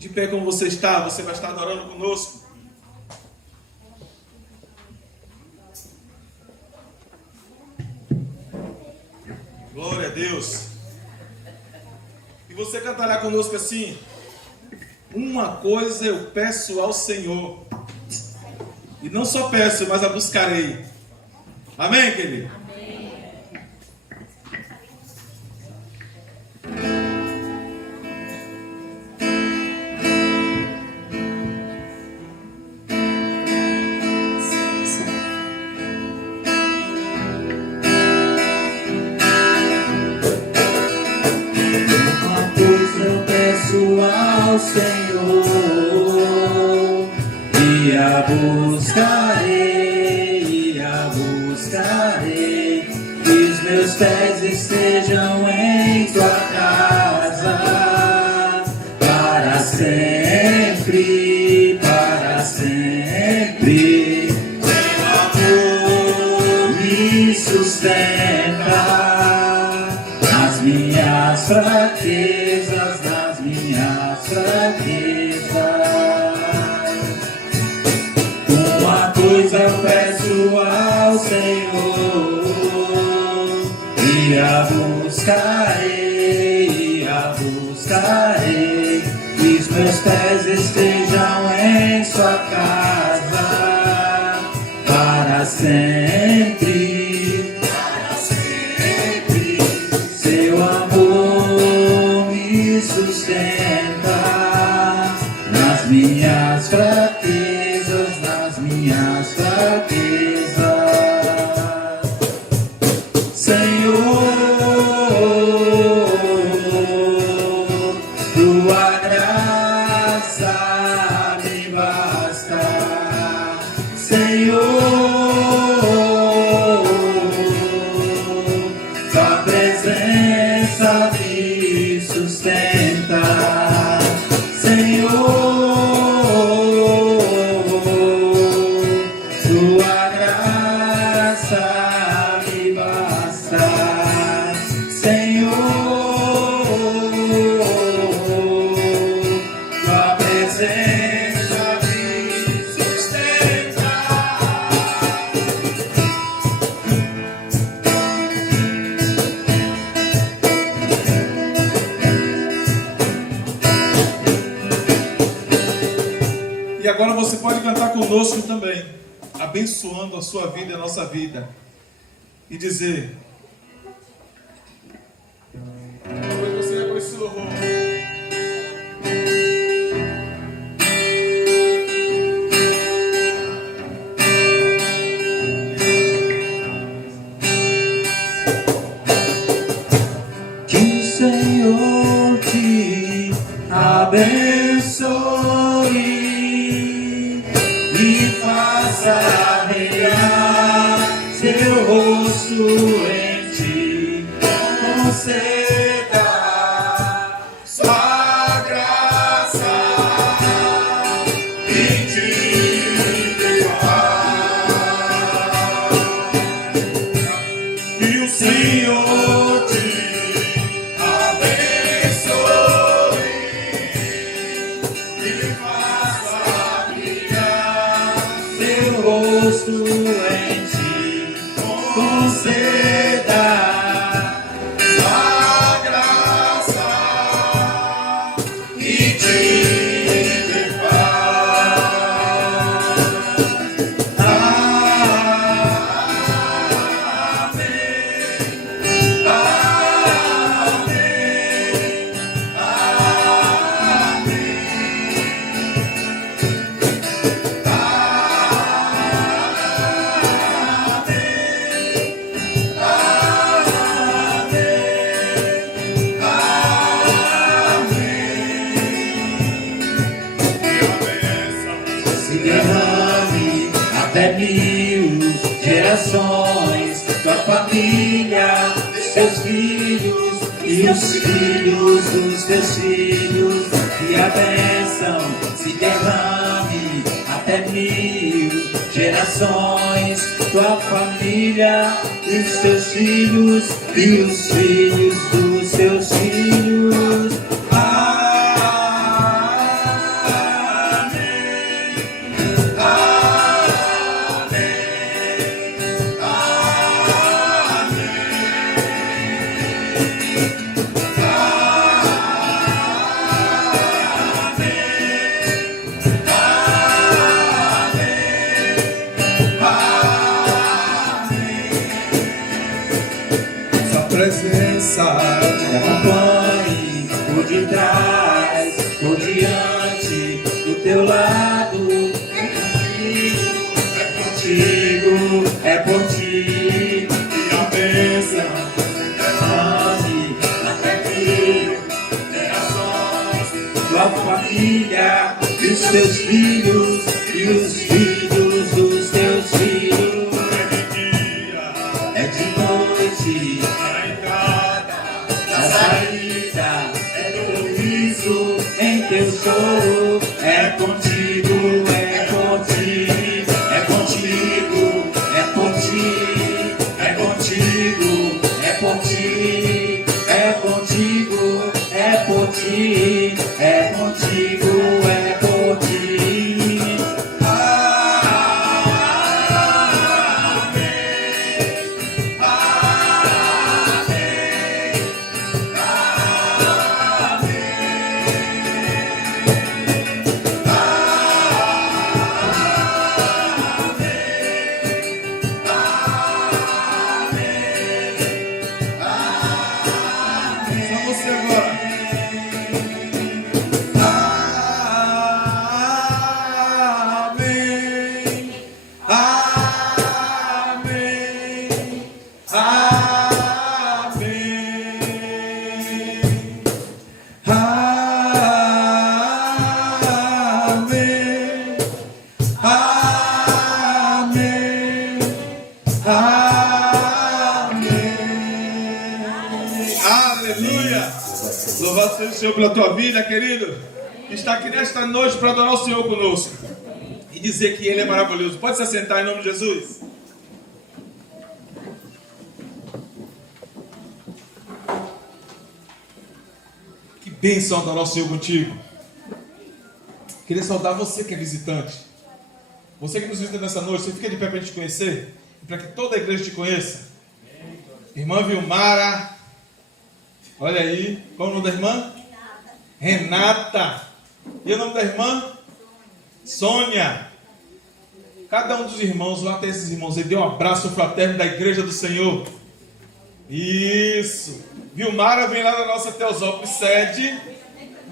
De pé como você está, você vai estar adorando conosco. Glória a Deus. E você cantará conosco assim: uma coisa eu peço ao Senhor, e não só peço, mas a buscarei. Amém, querido? Ao Senhor e a buscarei, que os meus pés estejam em tua casa para sempre, para sempre. Teu amor me sustenta nas minhas fraquezas, uma coisa eu peço ao Senhor e a buscarei, que os meus pés estejam em sua casa para sempre, para sempre. Seu amor me sustenta nas minhas fraquezas, Senhor, tua graça me basta, Senhor, tua presença me sustenta, Senhor. E agora você pode cantar conosco também, abençoando a sua vida e a nossa vida, e dizer: talvez você já conheça esse louvor. Que o Senhor te abençoe e faça brilhar seu rosto em ti, conceda sua graça e te dê paz. Que o Senhor te abençoe e faça brilhar seu rosto em ti, conceda sua graça e te dê paz. Se derrame até 1000 gerações, tua família, seus filhos e os filhos dos teus filhos, e a bênção se derrame até 1000 gerações, tua família e os teus filhos e os filhos dos teus filhos. Amém. noite do teu lado. É por ti, e a bênção sobe até que gerações, tua família e os teus filhos e os filhos dos teus filhos. É de noite, a entrada, a saída, é teu riso em teu choro. É contigo, é contigo. É contigo, é por ti, é contigo, é por ti, é contigo, é por ti, é contigo, é por ti. Aleluia! Louvado seja o Senhor pela tua vida, querido. Está aqui nesta noite para adorar o Senhor conosco e dizer que Ele é maravilhoso. Pode se assentar em nome de Jesus. Que bênção adorar o Senhor contigo. Queria saudar você que é visitante. Você que nos visita nessa noite, você fica de pé para a gente conhecer e para que toda a igreja te conheça. Irmã Vilmara, olha aí, qual é o nome da irmã? Renata. E o nome da irmã? Sônia. Cada um dos irmãos, lá tem esses irmãos aí, dê um abraço fraterno da igreja do Senhor. Isso. Vilmara vem lá da nossa Teosópolis sede,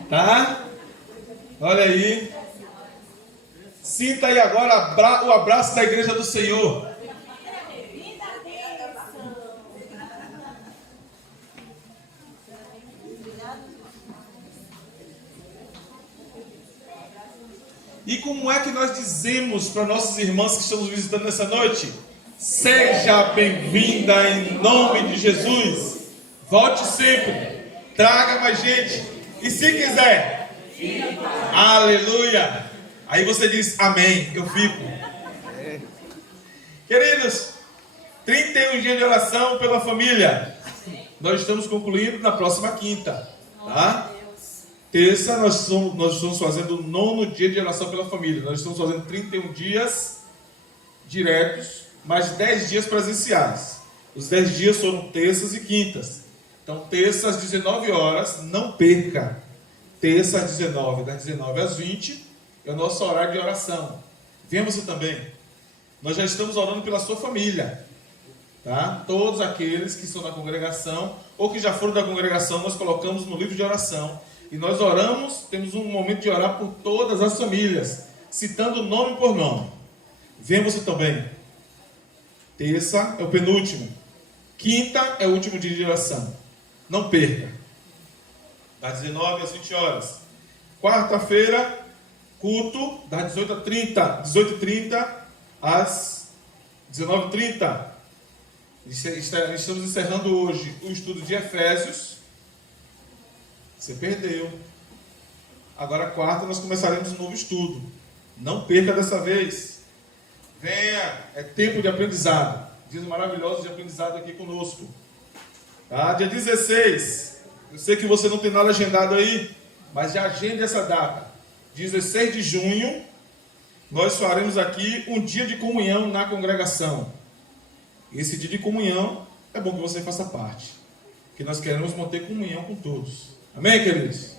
tá? Olha aí. Sinta aí agora o abraço da igreja do Senhor. E como é que nós dizemos para nossos irmãos que estão nos visitando nessa noite? Seja bem-vinda em nome de Jesus. Volte sempre. Traga mais gente. E se quiser, aleluia. Aí você diz amém. Eu fico. Queridos, 31 dias de oração pela família. Nós estamos concluindo na próxima quinta, tá? Terça nós estamos fazendo o 9º dia de oração pela família. Nós estamos fazendo 31 dias diretos, mais 10 dias presenciais. Os 10 dias foram terças e quintas. Então, terça às 19 horas, não perca. Terça às 19, das 19 às 20, é o nosso horário de oração. Venha você também. Nós já estamos orando pela sua família. Tá? Todos aqueles que estão na congregação, ou que já foram da congregação, nós colocamos no livro de oração. E nós oramos, temos um momento de orar por todas as famílias, citando nome por nome. Venha você também. Terça é o penúltimo. Quinta é o último dia de oração. Não perca. Das 19 às 20 horas. Quarta-feira, culto, das 18h30 às 19h30. Estamos encerrando hoje o estudo de Efésios. Você perdeu. Agora, quarta, nós começaremos um novo estudo. Não perca dessa vez. Venha, é tempo de aprendizado. Dias maravilhosos de aprendizado aqui conosco. Tá? Dia 16. Eu sei que você não tem nada agendado aí, mas já agende essa data. 16 de junho, nós faremos aqui um dia de comunhão na congregação. Esse dia de comunhão, é bom que você faça parte. Porque nós queremos manter comunhão com todos. Amém, queridos?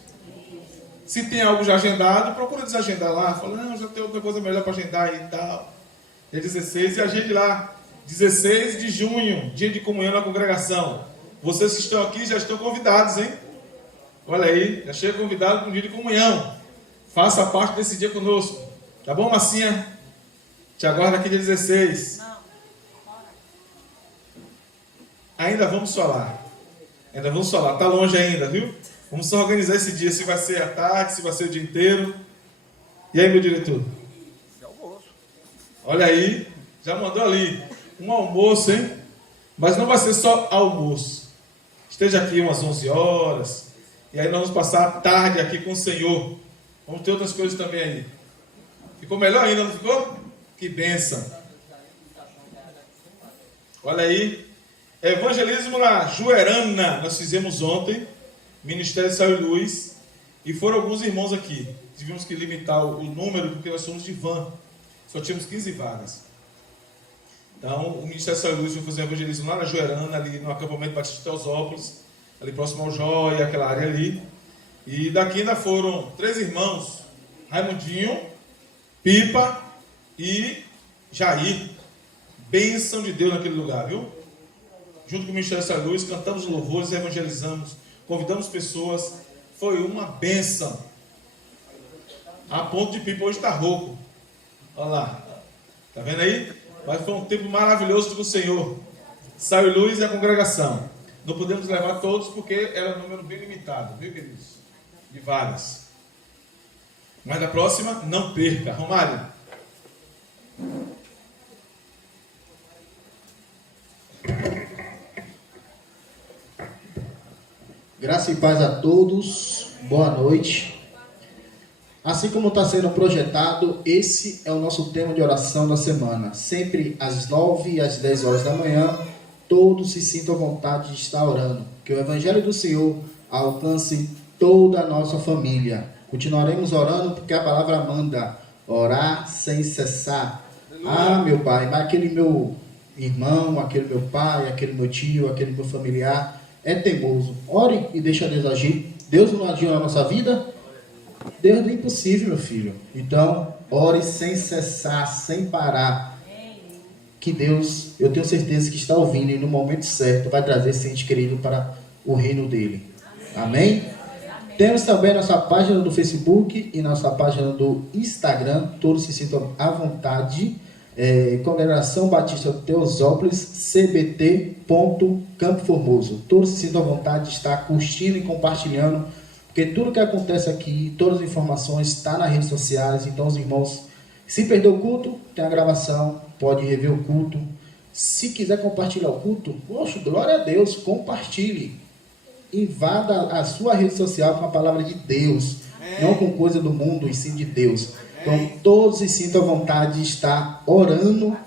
Se tem algo já agendado, procura desagendar lá. Fala, não, já tem outra coisa melhor para agendar aí e tal. Dia 16 e agende lá. 16 de junho, dia de comunhão na congregação. Vocês que estão aqui já estão convidados, hein? Olha aí, já chega convidado para um dia de comunhão. Faça parte desse dia conosco. Tá bom, Massinha? Te aguardo aqui dia 16. Ainda vamos falar. Tá longe ainda, viu? Vamos só organizar esse dia. Se vai ser à tarde, se vai ser o dia inteiro. E aí, meu diretor? Olha aí. Já mandou ali. Um almoço, hein? Mas não vai ser só almoço. Esteja aqui umas 11 horas. E aí nós vamos passar a tarde aqui com o Senhor. Vamos ter outras coisas também aí. Ficou melhor ainda, não ficou? Que bênção. Olha aí. Evangelismo na Juerana. Nós fizemos ontem. Ministério Sal e Luz. E foram alguns irmãos aqui. Tivemos que limitar o número porque nós somos de van. Só tínhamos 15 vagas. Então, o Ministério Sal e Luz foi fazer um evangelismo lá na Juerana, ali no acampamento Batista de Teosópolis, ali próximo ao Jóia, aquela área ali. E daqui ainda foram 3 irmãos, Raimundinho, Pipa e Jair. Bênção de Deus naquele lugar, viu? Junto com o Ministério Sal e Luz, cantamos louvores, evangelizamos, convidamos pessoas. Foi uma bênção. A ponto de Pipa hoje está rouco. Olha lá. Está vendo aí? Mas foi um tempo maravilhoso com o Senhor. Sal e Luz e a congregação. Não podemos levar todos porque era um número bem limitado, viu, queridos? De vagas. Mas na próxima, não perca. Romário. Graça e paz a todos. Boa noite. Assim como está sendo projetado, esse é o nosso tema de oração da semana. Sempre às 9 e às 10 horas da manhã, todos se sintam à vontade de estar orando. Que o Evangelho do Senhor alcance toda a nossa família. Continuaremos orando porque a palavra manda orar sem cessar. Ah, meu Pai, mas aquele meu irmão, aquele meu pai, aquele meu tio, aquele meu familiar é teimoso. Ore e deixa Deus agir. Deus não agiu na nossa vida? Deus é impossível, meu filho. Então, ore sem cessar, sem parar. Que Deus, eu tenho certeza que está ouvindo e no momento certo vai trazer esse ente querido para o reino dele. Amém? Temos também nossa página do Facebook e nossa página do Instagram. Todos se sintam à vontade. Congregação Batista Teosópolis, cbt.campo Formoso. Todos se sintam à vontade de estar curtindo e compartilhando, porque tudo que acontece aqui, todas as informações estão nas redes sociais. Então os irmãos, se perdeu o culto, tem a gravação, pode rever o culto. Se quiser compartilhar o culto, poxa, glória a Deus, compartilhe. Invada a sua rede social com a palavra de Deus, não com coisa do mundo, e sim de Deus. Então todos se sintam à vontade de estar orando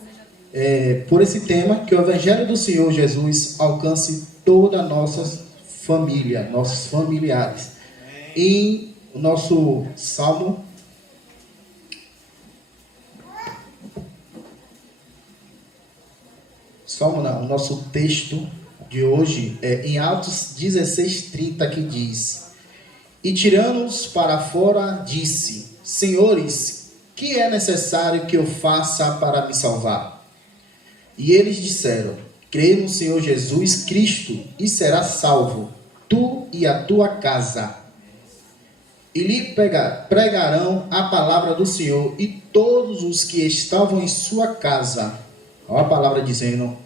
por esse tema, que o Evangelho do Senhor Jesus alcance toda a nossa família, nossos familiares. E o nosso salmo, o nosso texto de hoje é em Atos 16:30, que diz: E tirando-os para fora, disse: Senhores, que é necessário que eu faça para me salvar? E eles disseram: Crê no Senhor Jesus Cristo e serás salvo, tu e a tua casa. E lhe pregarão a palavra do Senhor e todos os que estavam em sua casa. Olha a palavra dizendo.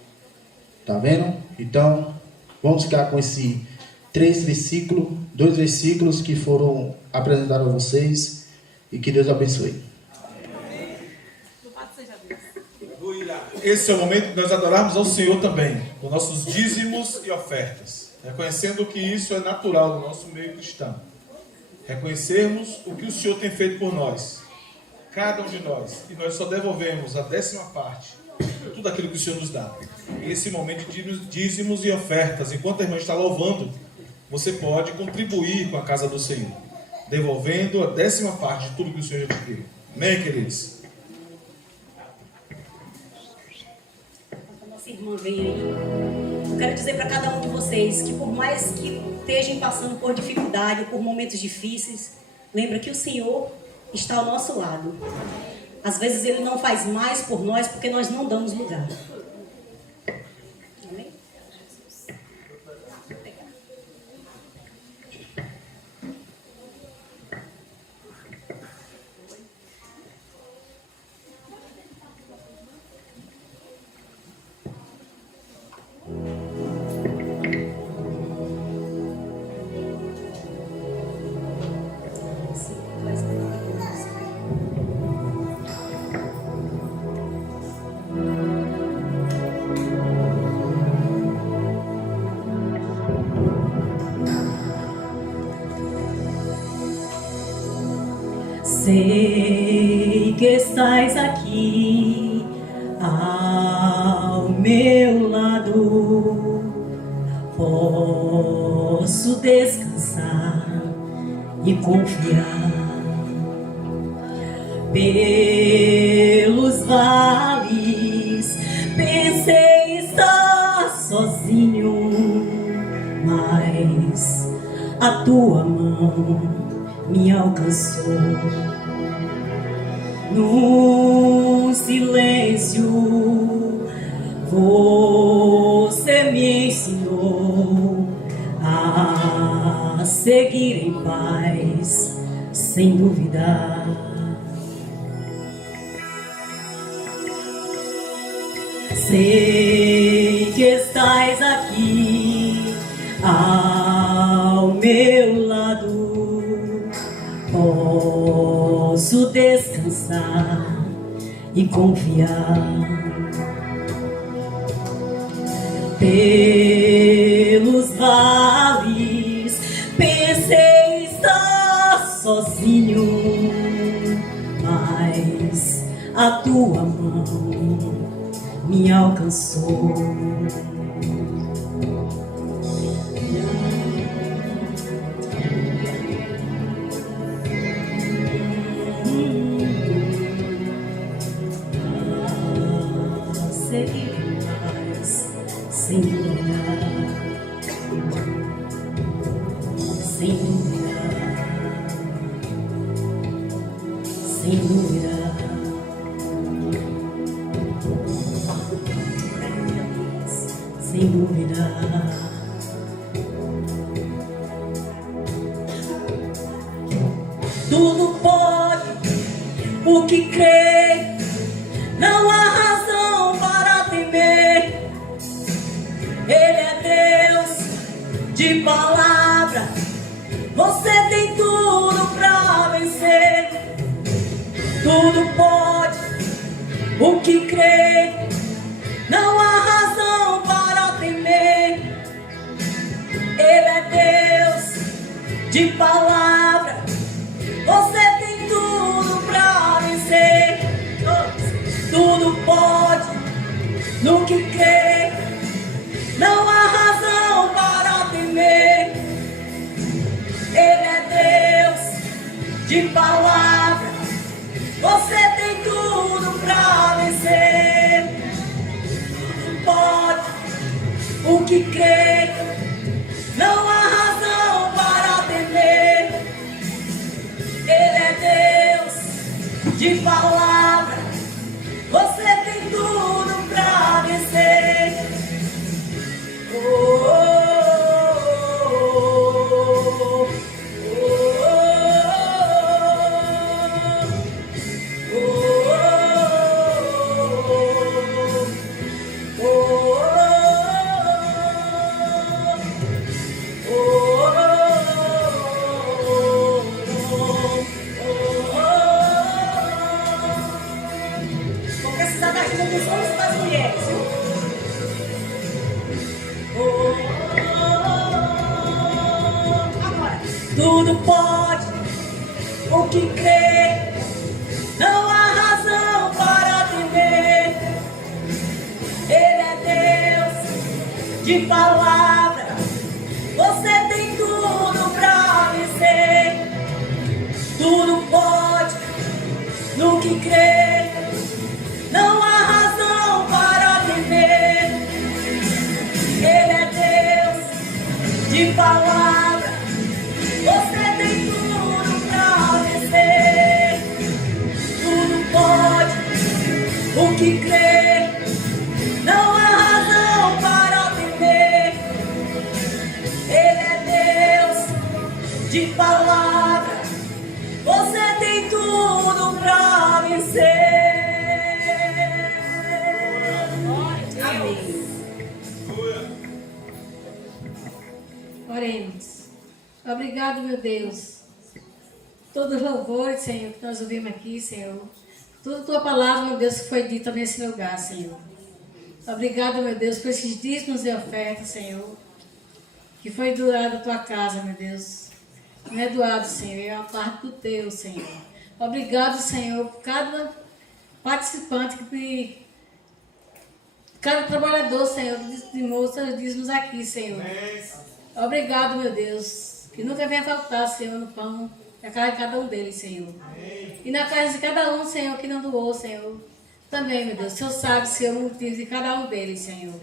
Tá vendo? Então, vamos ficar com esse 2 versículos que foram apresentados a vocês. E que Deus abençoe. Esse é o momento que nós adorarmos ao Senhor também, com nossos dízimos e ofertas, reconhecendo que isso é natural no nosso meio cristão. Reconhecermos o que o Senhor tem feito por nós, cada um de nós, e nós só devolvemos a 10ª parte de tudo aquilo que o Senhor nos dá. Esse momento de dízimos e ofertas, enquanto a irmã está louvando, você pode contribuir com a casa do Senhor, devolvendo a 10ª parte de tudo que o Senhor já te deu. Amém, queridos? Nossa irmã vem aí. Eu quero dizer para cada um de vocês que por mais que estejam passando por dificuldade ou por momentos difíceis, lembra que o Senhor está ao nosso lado. Às vezes Ele não faz mais por nós porque nós não damos lugar. Amém? Sei que estás aqui ao meu lado, posso descansar e confiar. Pelos vales pensei estar sozinho, mas a tua mão me alcançou. No silêncio você me ensinou a seguir em paz, sem duvidar. Sei que estás aqui ao meu lado, posso descansar e confiar. Pelos vales pensei estar sozinho, mas a tua mão me alcançou. Seguir em paz, sem duvidar, sem duvidar, sem duvidar. Sem dúvida. Tudo pode o que crê, não há razão para temer. Ele é Deus de palavra, você tem tudo para vencer. Tudo pode o que crê, não há razão para temer. Ele é Deus de palavra, você tem tudo para vencer. Tudo pode no que crê, não há razão para temer. Ele é Deus de palavra, você tem tudo para vencer. Pode o que crê, não há razão para temer. Ele é Deus de palavra, você tem tudo para vencer. Oh, oh, oh, oh, oh, oh, oh. Tudo pode o que crê, não há razão para temer. Ele é Deus de palavra, você tem tudo para vencer. Tudo pode no que crê, não há razão para temer. Ele é Deus de palavra, você tem tudo pra vencer. Tudo pode o que crê, não há razão para temer. Ele é Deus de palavra, você tem tudo pra vencer. Amém. Oremos. Obrigado, meu Deus. Todo louvor, Senhor, que nós ouvimos aqui, Senhor. Toda a tua palavra, meu Deus, que foi dita nesse lugar, Senhor. Obrigado, meu Deus, por esses dízimos e ofertas, Senhor, que foi doado a tua casa, meu Deus. Não é doado, Senhor, é uma parte do teu, Senhor. Obrigado, Senhor, por cada participante, cada trabalhador, Senhor, de moça, diz-nos aqui, Senhor. Obrigado, meu Deus, que nunca venha faltar, Senhor, no pão, na casa de cada um deles, Senhor. E na casa de cada um, Senhor, que não doou, Senhor. Também, meu Deus, o Senhor sabe, Senhor, o motivo de cada um deles, Senhor.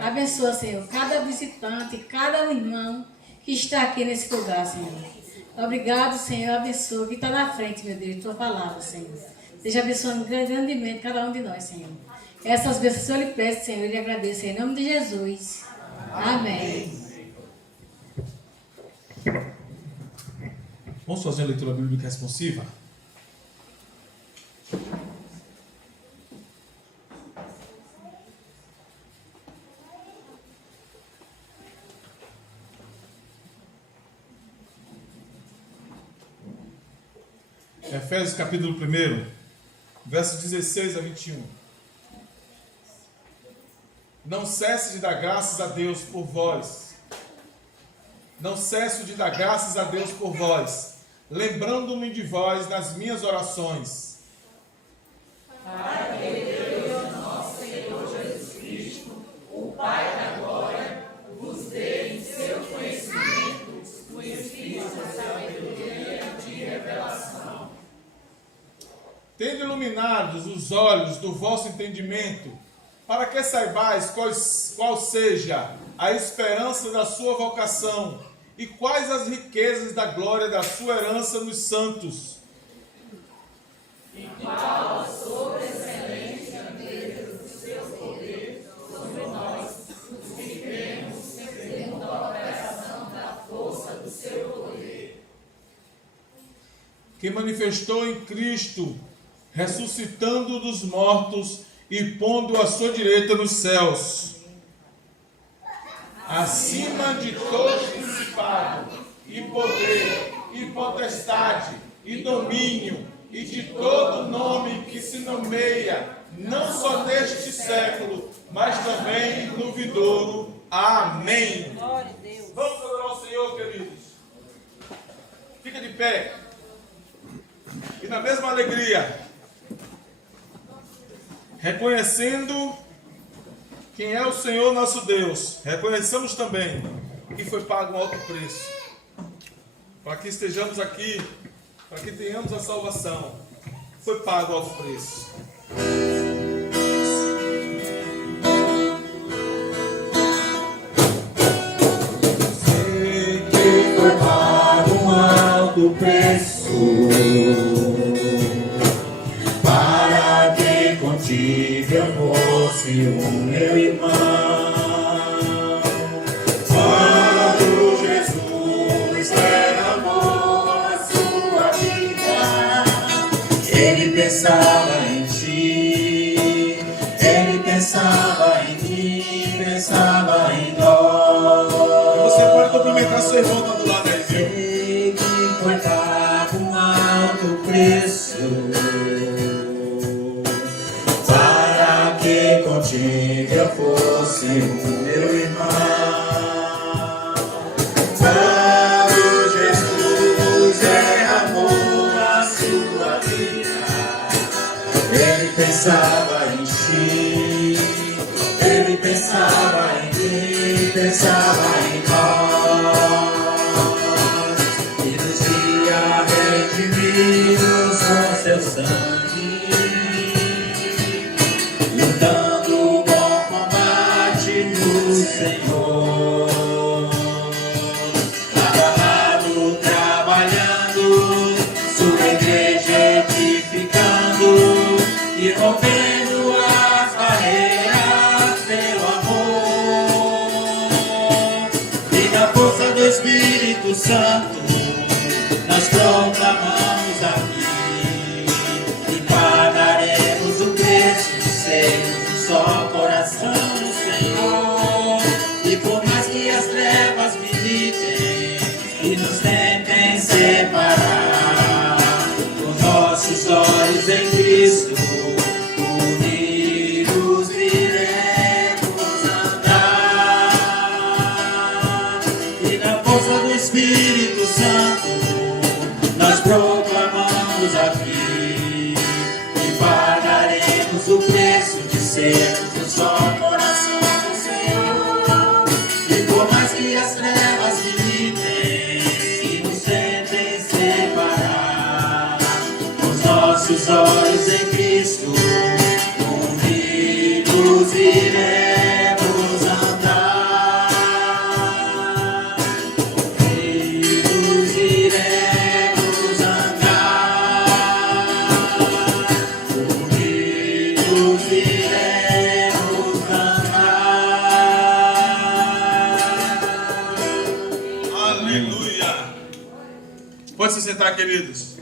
Abençoa, Senhor, cada visitante, cada irmão que está aqui nesse lugar, Senhor. Obrigado, Senhor, abençoa, que está na frente, meu Deus, de tua palavra, Senhor. Seja abençoando grandemente cada um de nós, Senhor. Essas bênçãos eu lhe peço, Senhor, e lhe agradeço em nome de Jesus. Amém. Vamos fazer a leitura bíblica responsiva? Efésios capítulo 1, versos 16 a 21. Não cesse de dar graças a Deus por vós. Não cesso de dar graças a Deus por vós, lembrando-me de vós nas minhas orações. Para que Deus, nosso Senhor Jesus Cristo, o Pai da glória, vos dê em seu conhecimento o espírito da sabedoria e de revelação. Tendo iluminados os olhos do vosso entendimento, para que saibais qual seja a esperança da sua vocação e quais as riquezas da glória da sua herança nos santos. E qual a sobreexcelente grandeza do seu poder sobre nós, os que cremos, segundo a operação da força do seu poder. Que manifestou em Cristo, ressuscitando dos mortos e pondo à sua direita nos céus, acima de todo principado, e poder, e potestade, e domínio, e de todo nome que se nomeia, não só neste século, mas também no vindouro. Amém. Glória a Deus. Vamos adorar o Senhor, queridos. Fica de pé. E na mesma alegria, reconhecendo quem é o Senhor nosso Deus, reconheçamos também que foi pago um alto preço para que estejamos aqui, para que tenhamos a salvação. Foi pago um alto preço. Sei que foi pago um alto preço para que contigo eu fosse o meu irmão. Quando Jesus derramou a sua vida, Ele pensava em ti, Ele pensava em mim, pensava em nós. Você pode cumprimentar seu irmão do lado aí, viu? Sei que foi pago um alto preço para que contigo eu fosse o meu irmão. Quando Jesus derramou a sua vida, Ele pensava em ti, Ele pensava em mim, pensava em nós, e nos ia redimir-nos com seu sangue, lutando o bom combate do Senhor, agarrado, trabalhando, sua igreja edificando e rompendo as barreiras pelo amor. E na força do Espírito Santo nós proclamamos aqui e pagaremos o preço de sermos um só coração do Senhor. E por mais que as trevas militem e nos tentem separar, com nossos olhos em Cristo unidos iremos andar. E na força do Espírito Santo nós proclamamos aqui temos um só coração com o Senhor. E por mais que as trevas limitem e nos tentem separar, os nossos olhos em Cristo, unidos iremos andar. Unidos iremos andar. Unidos iremos andar. Aleluia. Pode se sentar, queridos.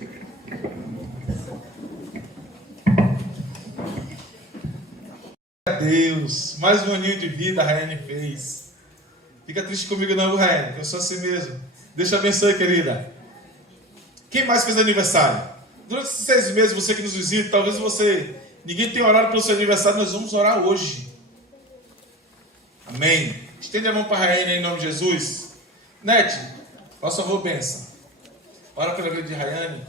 Deus, mais um aninho de vida a Raiane fez. Fica triste comigo não, Raiane, que eu sou assim mesmo. Deus te abençoe, querida. Quem mais fez aniversário? Durante esses 6 meses, você que nos visita, talvez você... Ninguém tenha orado pelo seu aniversário, nós vamos orar hoje. Amém. Estende a mão para a Raiane em nome de Jesus. Nete, por favor, benção. Ora pela vida de Raiane.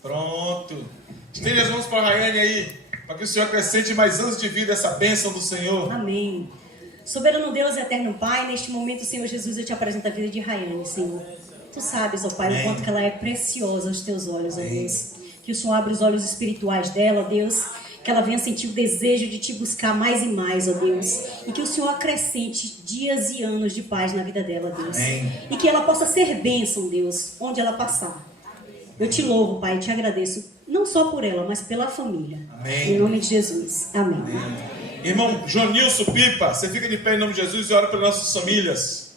Pronto. Estende as mãos para a Raiane aí, para que o Senhor acrescente mais anos de vida essa bênção do Senhor. Amém. Soberano Deus e eterno Pai, neste momento, Senhor Jesus, eu te apresento a vida de Raiane, Senhor. Tu sabes, ó Pai, Amém. o quanto que ela é preciosa aos teus olhos, ó Deus. Que o Senhor abra os olhos espirituais dela, ó Deus. Que ela venha sentir o desejo de te buscar mais e mais, ó Deus. E que o Senhor acrescente dias e anos de paz na vida dela, Deus. Amém. E que ela possa ser bênção, Deus, onde ela passar. Eu te louvo, Pai, e te agradeço, não só por ela, mas pela família. Amém. Em nome de Jesus. Amém. Irmão Jonilson Pipa, você fica de pé em nome de Jesus e ora pelas nossas famílias.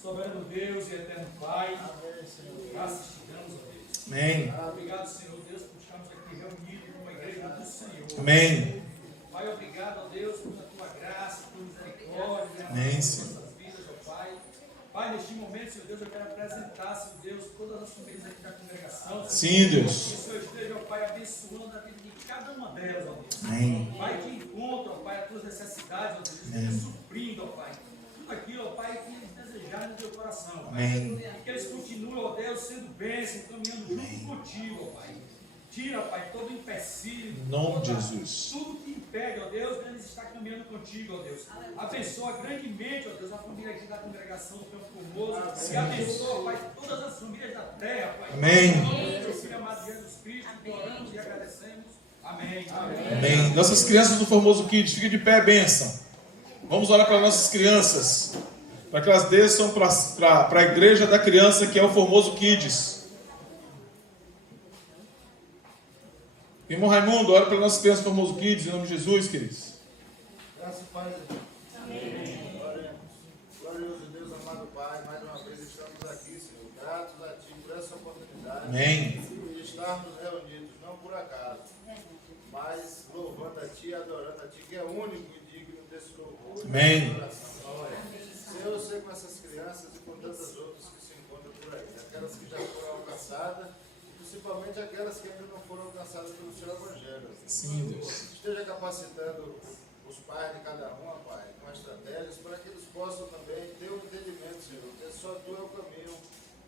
Soberano Deus e eterno Pai, graças te damos, ó Deus. Amém. Obrigado, Senhor Deus, por estarmos aqui reunidos como a igreja do Senhor. Amém. Pai, obrigado, ó Deus, pela tua graça, por misericórdia, Amém, nas Senhor. nossas vidas, ó Pai. Pai, neste momento, Senhor Deus, eu quero apresentar, Senhor Deus, todas as famílias aqui da congregação. Sim, Deus. Que o Senhor esteja, ó Pai, abençoando a vida de cada uma delas, ó Deus. Amém. Pai, que encontra, ó Pai, as tuas necessidades, ó Deus, esteja suprindo, ó Pai. Tudo aquilo, ó Pai, que eles desejarem no teu coração, ó Pai. Amém. Que eles continuem, ó Deus, sendo bênção, caminhando junto contigo, ó Pai. Tira, Pai, todo empecilho. Em nome de Jesus. Tudo que impede, ó Deus, deles estar caminhando contigo, ó Deus. Abençoa grandemente, ó Deus, a família aqui da congregação do Campo Formoso. E abençoa, Pai, todas as famílias da terra, Pai. Amém. Em nome do teu filho amado Jesus Cristo, que oramos e agradecemos. Amém. Amém. Amém. Nossas crianças do Formoso Kids, fiquem de pé, bênção. Vamos orar para nossas crianças, para que elas desçam para a igreja da criança, que é o Formoso Kids. Irmão Raimundo, ora para nossas crianças do Formoso Kids, em nome de Jesus, queridos. Graças e paz. Amém. Glorioso Deus, amado Pai, mais uma vez estamos aqui, Senhor, gratos a Ti por essa oportunidade. Amém. De estarmos reunidos, não por acaso, mas louvando a Ti e adorando a Ti, que é único e digno desse louvor. Amém. Senhor, eu sei com essas crianças e com tantas outras que se encontram por aí, aquelas que já foram alcançadas, principalmente aquelas que ainda não foram alcançadas pelo Seu Evangelho. Sim, Deus. Esteja capacitando os pais de cada um, Pai, com estratégias para que eles possam também ter o entendimento, Senhor, que só Tu é o caminho,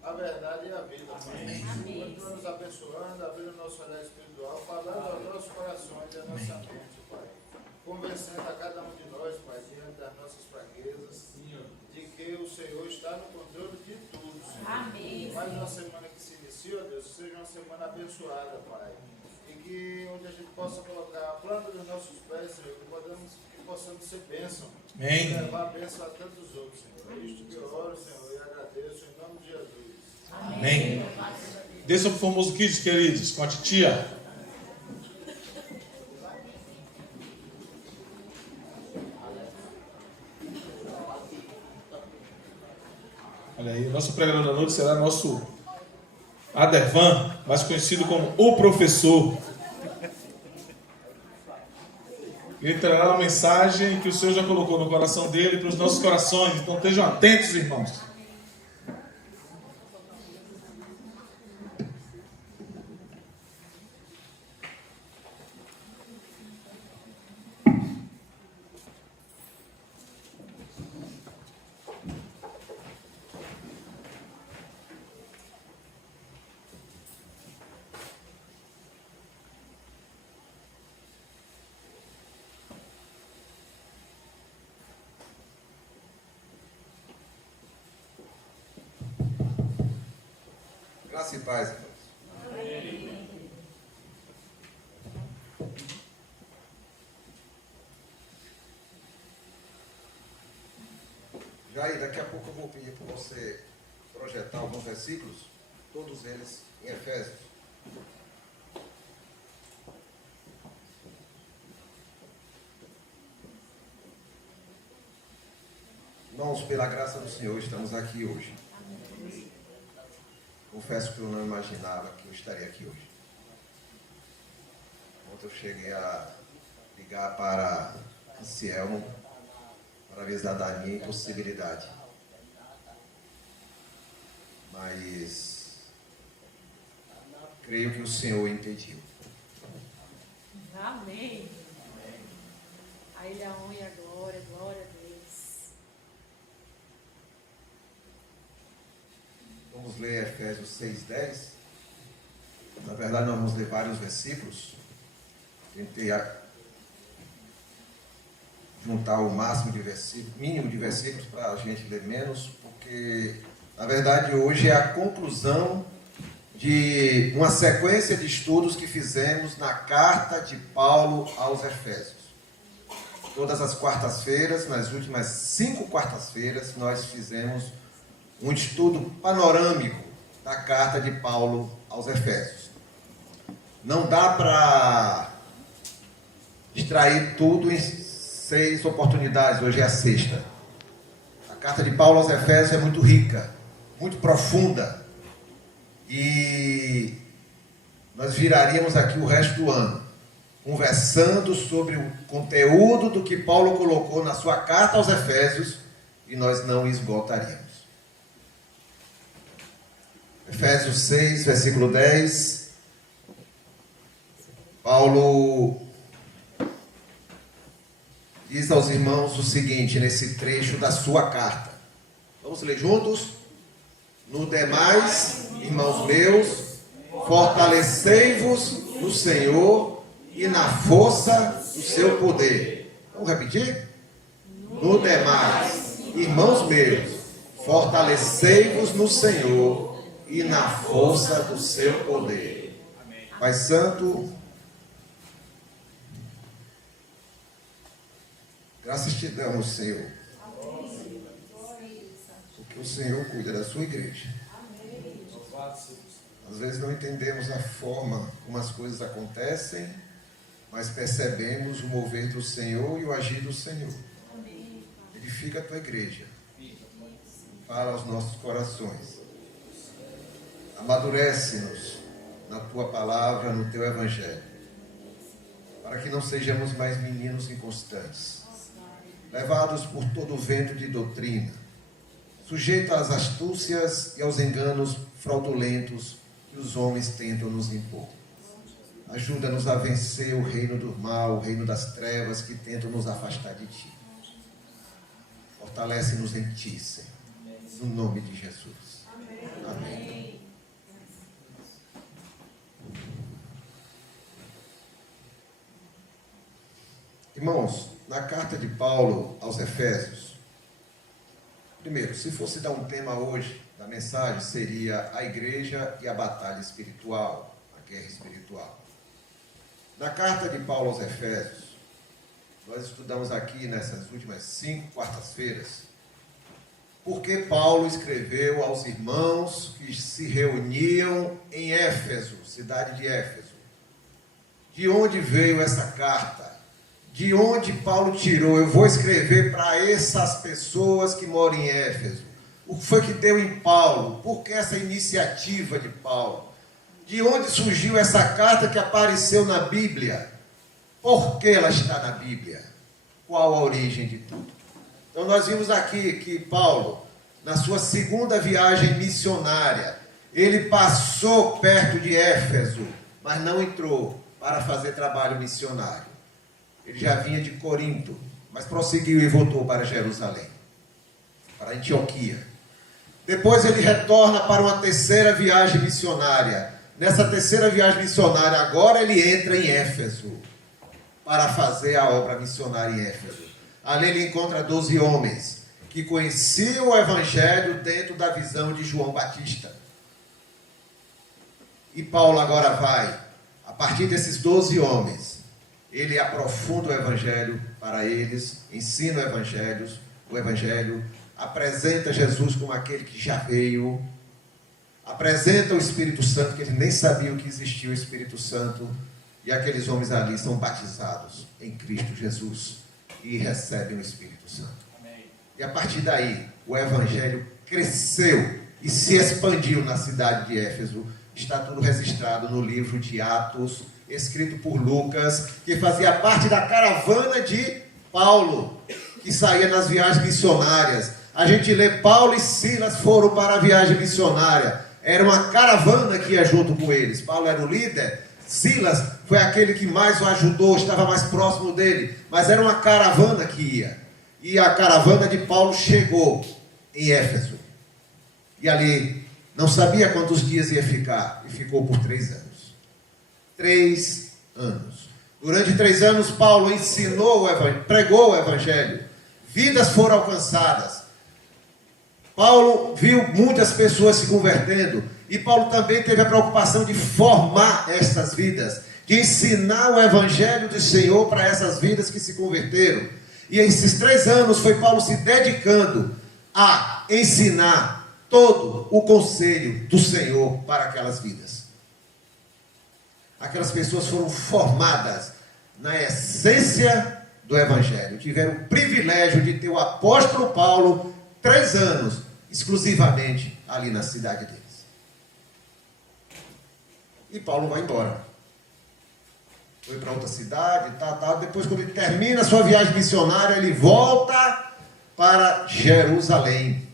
a verdade e a vida, Pai. Continua nos abençoando, abrindo o nosso olhar espiritual, falando aos nossos corações e à nossa mente, Pai. Convencendo a cada um de nós, Pai, diante das nossas fraquezas, de que o Senhor está no controle de tudo, Senhor. Amém. Mais uma semana que se inicia, ó Deus, seja uma semana abençoada, Pai. E que onde a gente possa colocar a planta dos nossos pés, Senhor, que possamos ser bênção. Amém. E levar a bênção a tantos outros, Senhor. É isto que eu oro, Senhor, e agradeço em nome de Jesus. Amém. Desçam para o Formoso Kids, queridos, com a titia. Olha aí, o nosso pregador da noite será nosso Adervan, mais conhecido como o professor. Ele trará uma mensagem que o Senhor já colocou no coração dele para os nossos corações. Então estejam atentos, irmãos. Graça e paz, irmãos. Jair, daqui a pouco eu vou pedir para você projetar alguns versículos, todos eles em Efésios. Irmãos, pela graça do Senhor, estamos aqui hoje. Confesso que eu não imaginava que eu estaria aqui hoje. Ontem eu cheguei a ligar para Anselmo para avisar da minha impossibilidade. Mas creio que o Senhor impediu. Amém. A Ele a honra e a glória, glória a Deus. Vamos ler Efésios 6:10. Na verdade, nós vamos ler vários versículos. Tentei juntar o máximo de versículos, mínimo de versículos para a gente ler menos, porque, na verdade, hoje é a conclusão de uma sequência de estudos que fizemos na carta de Paulo aos Efésios. Todas as quartas-feiras, nas últimas 5 quartas-feiras, nós fizemos um estudo panorâmico da carta de Paulo aos Efésios. Não dá para extrair tudo em 6 oportunidades, hoje é a 6ª. A carta de Paulo aos Efésios é muito rica, muito profunda, e nós viraríamos aqui o resto do ano conversando sobre o conteúdo do que Paulo colocou na sua carta aos Efésios, e nós não esgotaríamos. Efésios 6, versículo 10, Paulo diz aos irmãos o seguinte, nesse trecho da sua carta. Vamos ler juntos? No demais, irmãos meus, fortalecei-vos no Senhor e na força do seu poder. Vamos repetir? No demais, irmãos meus, fortalecei-vos no Senhor e na força do seu poder. Pai Santo, graças te damos, Senhor, porque o Senhor cuida da sua igreja. Às vezes não entendemos a forma como as coisas acontecem, mas percebemos o mover do Senhor e o agir do Senhor. Edifica a tua igreja. Fala aos nossos corações. Amadurece-nos na tua palavra, no teu evangelho, para que não sejamos mais meninos inconstantes, levados por todo o vento de doutrina, sujeitos às astúcias e aos enganos fraudulentos que os homens tentam nos impor. Ajuda-nos a vencer o reino do mal, o reino das trevas que tentam nos afastar de ti. Fortalece-nos em ti, Senhor, no nome de Jesus. Amém. Irmãos, na carta de Paulo aos Efésios, primeiro, se fosse dar um tema hoje da mensagem, seria a igreja e a batalha espiritual, a guerra espiritual. Na carta de Paulo aos Efésios, nós estudamos aqui nessas últimas 5 quartas-feiras, porque Paulo escreveu aos irmãos que se reuniam em Éfeso, cidade de Éfeso. De onde veio essa carta? De onde Paulo tirou? Eu vou escrever para essas pessoas que moram em Éfeso. O que foi que deu em Paulo? Por que essa iniciativa de Paulo? De onde surgiu essa carta que apareceu na Bíblia? Por que ela está na Bíblia? Qual a origem de tudo? Então nós vimos aqui que Paulo, na sua 2ª viagem missionária, ele passou perto de Éfeso, mas não entrou para fazer trabalho missionário. Ele já vinha de Corinto, mas prosseguiu e voltou para Jerusalém, para Antioquia. Depois ele retorna para uma 3ª viagem missionária. Nessa 3ª viagem missionária, agora ele entra em Éfeso, para fazer a obra missionária em Éfeso. Ali ele encontra 12 homens, que conheciam o Evangelho dentro da visão de João Batista. E Paulo agora vai, a partir desses 12 homens, ele aprofunda o evangelho para eles, ensina o evangelho, apresenta Jesus como aquele que já veio, apresenta o Espírito Santo, que eles nem sabiam que existia o Espírito Santo, e aqueles homens ali são batizados em Cristo Jesus e recebem o Espírito Santo. Amém. E a partir daí, o evangelho cresceu e se expandiu na cidade de Éfeso. Está tudo registrado no livro de Atos, escrito por Lucas, que fazia parte da caravana de Paulo, que saía nas viagens missionárias. A gente lê, Paulo e Silas foram para a viagem missionária. Era uma caravana que ia junto com eles. Paulo era o líder, Silas foi aquele que mais o ajudou, estava mais próximo dele. Mas era uma caravana que ia. E a caravana de Paulo chegou em Éfeso. E ali não sabia quantos dias ia ficar. E ficou por 3 anos. 3 anos. Durante 3 anos, Paulo ensinou, pregou o evangelho. Vidas foram alcançadas. Paulo viu muitas pessoas se convertendo. E Paulo também teve a preocupação de formar essas vidas, de ensinar o evangelho do Senhor para essas vidas que se converteram. E esses 3 anos foi Paulo se dedicando a ensinar todo o conselho do Senhor para aquelas vidas. Aquelas pessoas foram formadas na essência do evangelho. Tiveram o privilégio de ter o apóstolo Paulo 3 anos, exclusivamente ali na cidade deles. E Paulo vai embora. Foi para outra cidade, Depois, quando ele termina a sua viagem missionária, ele volta para Jerusalém,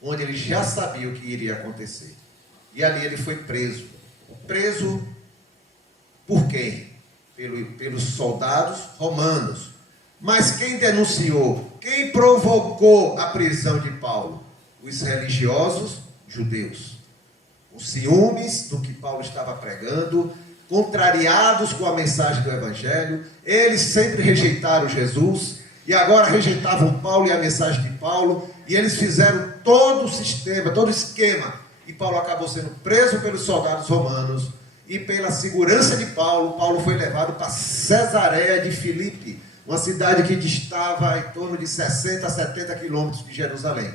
onde ele já sabia o que iria acontecer. E ali ele foi preso. Preso por quem? Pelos soldados romanos. Mas quem denunciou? Quem provocou a prisão de Paulo? Os religiosos judeus. Os ciúmes do que Paulo estava pregando, contrariados com a mensagem do evangelho, eles sempre rejeitaram Jesus, e agora rejeitavam Paulo e a mensagem de Paulo, e eles fizeram todo o sistema, todo o esquema, e Paulo acabou sendo preso pelos soldados romanos, e pela segurança de Paulo, Paulo foi levado para Cesareia de Filipe, uma cidade que distava em torno de 60 a 70 quilômetros de Jerusalém.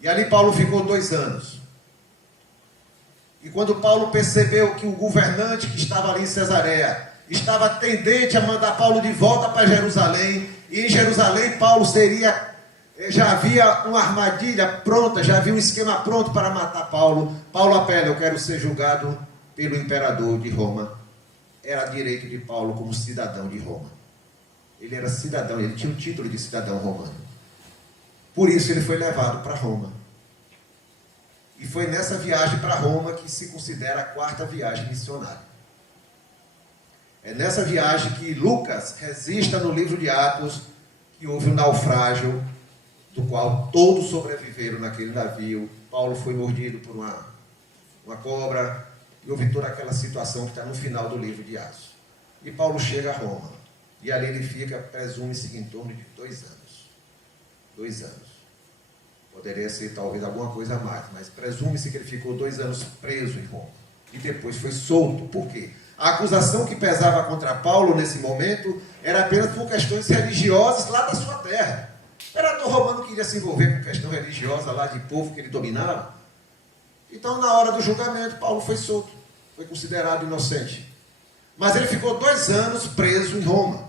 E ali Paulo ficou 2 anos. E quando Paulo percebeu que o governante que estava ali em Cesareia estava tendente a mandar Paulo de volta para Jerusalém, e em Jerusalém Paulo já havia uma armadilha pronta, já havia um esquema pronto para matar Paulo. Paulo apela: eu quero ser julgado pelo imperador de Roma. Era direito de Paulo como cidadão de Roma. Ele era cidadão, ele tinha o título de cidadão romano. Por isso ele foi levado para Roma. E foi nessa viagem para Roma que se considera a 4ª viagem missionária. É nessa viagem que Lucas registra no livro de Atos que houve um naufrágio, do qual todos sobreviveram naquele navio. Paulo foi mordido por uma cobra, e houve toda aquela situação que está no final do livro de Atos. E Paulo chega a Roma, e ali ele fica, presume-se, em torno de 2 anos. 2 anos. Poderia ser talvez alguma coisa a mais, mas presume-se que ele ficou 2 anos preso em Roma. E depois foi solto. Por quê? A acusação que pesava contra Paulo nesse momento era apenas por questões religiosas lá da sua terra. O imperador romano queria se envolver com questão religiosa lá de povo que ele dominava. Então, na hora do julgamento, Paulo foi solto. Foi considerado inocente. Mas ele ficou 2 anos preso em Roma.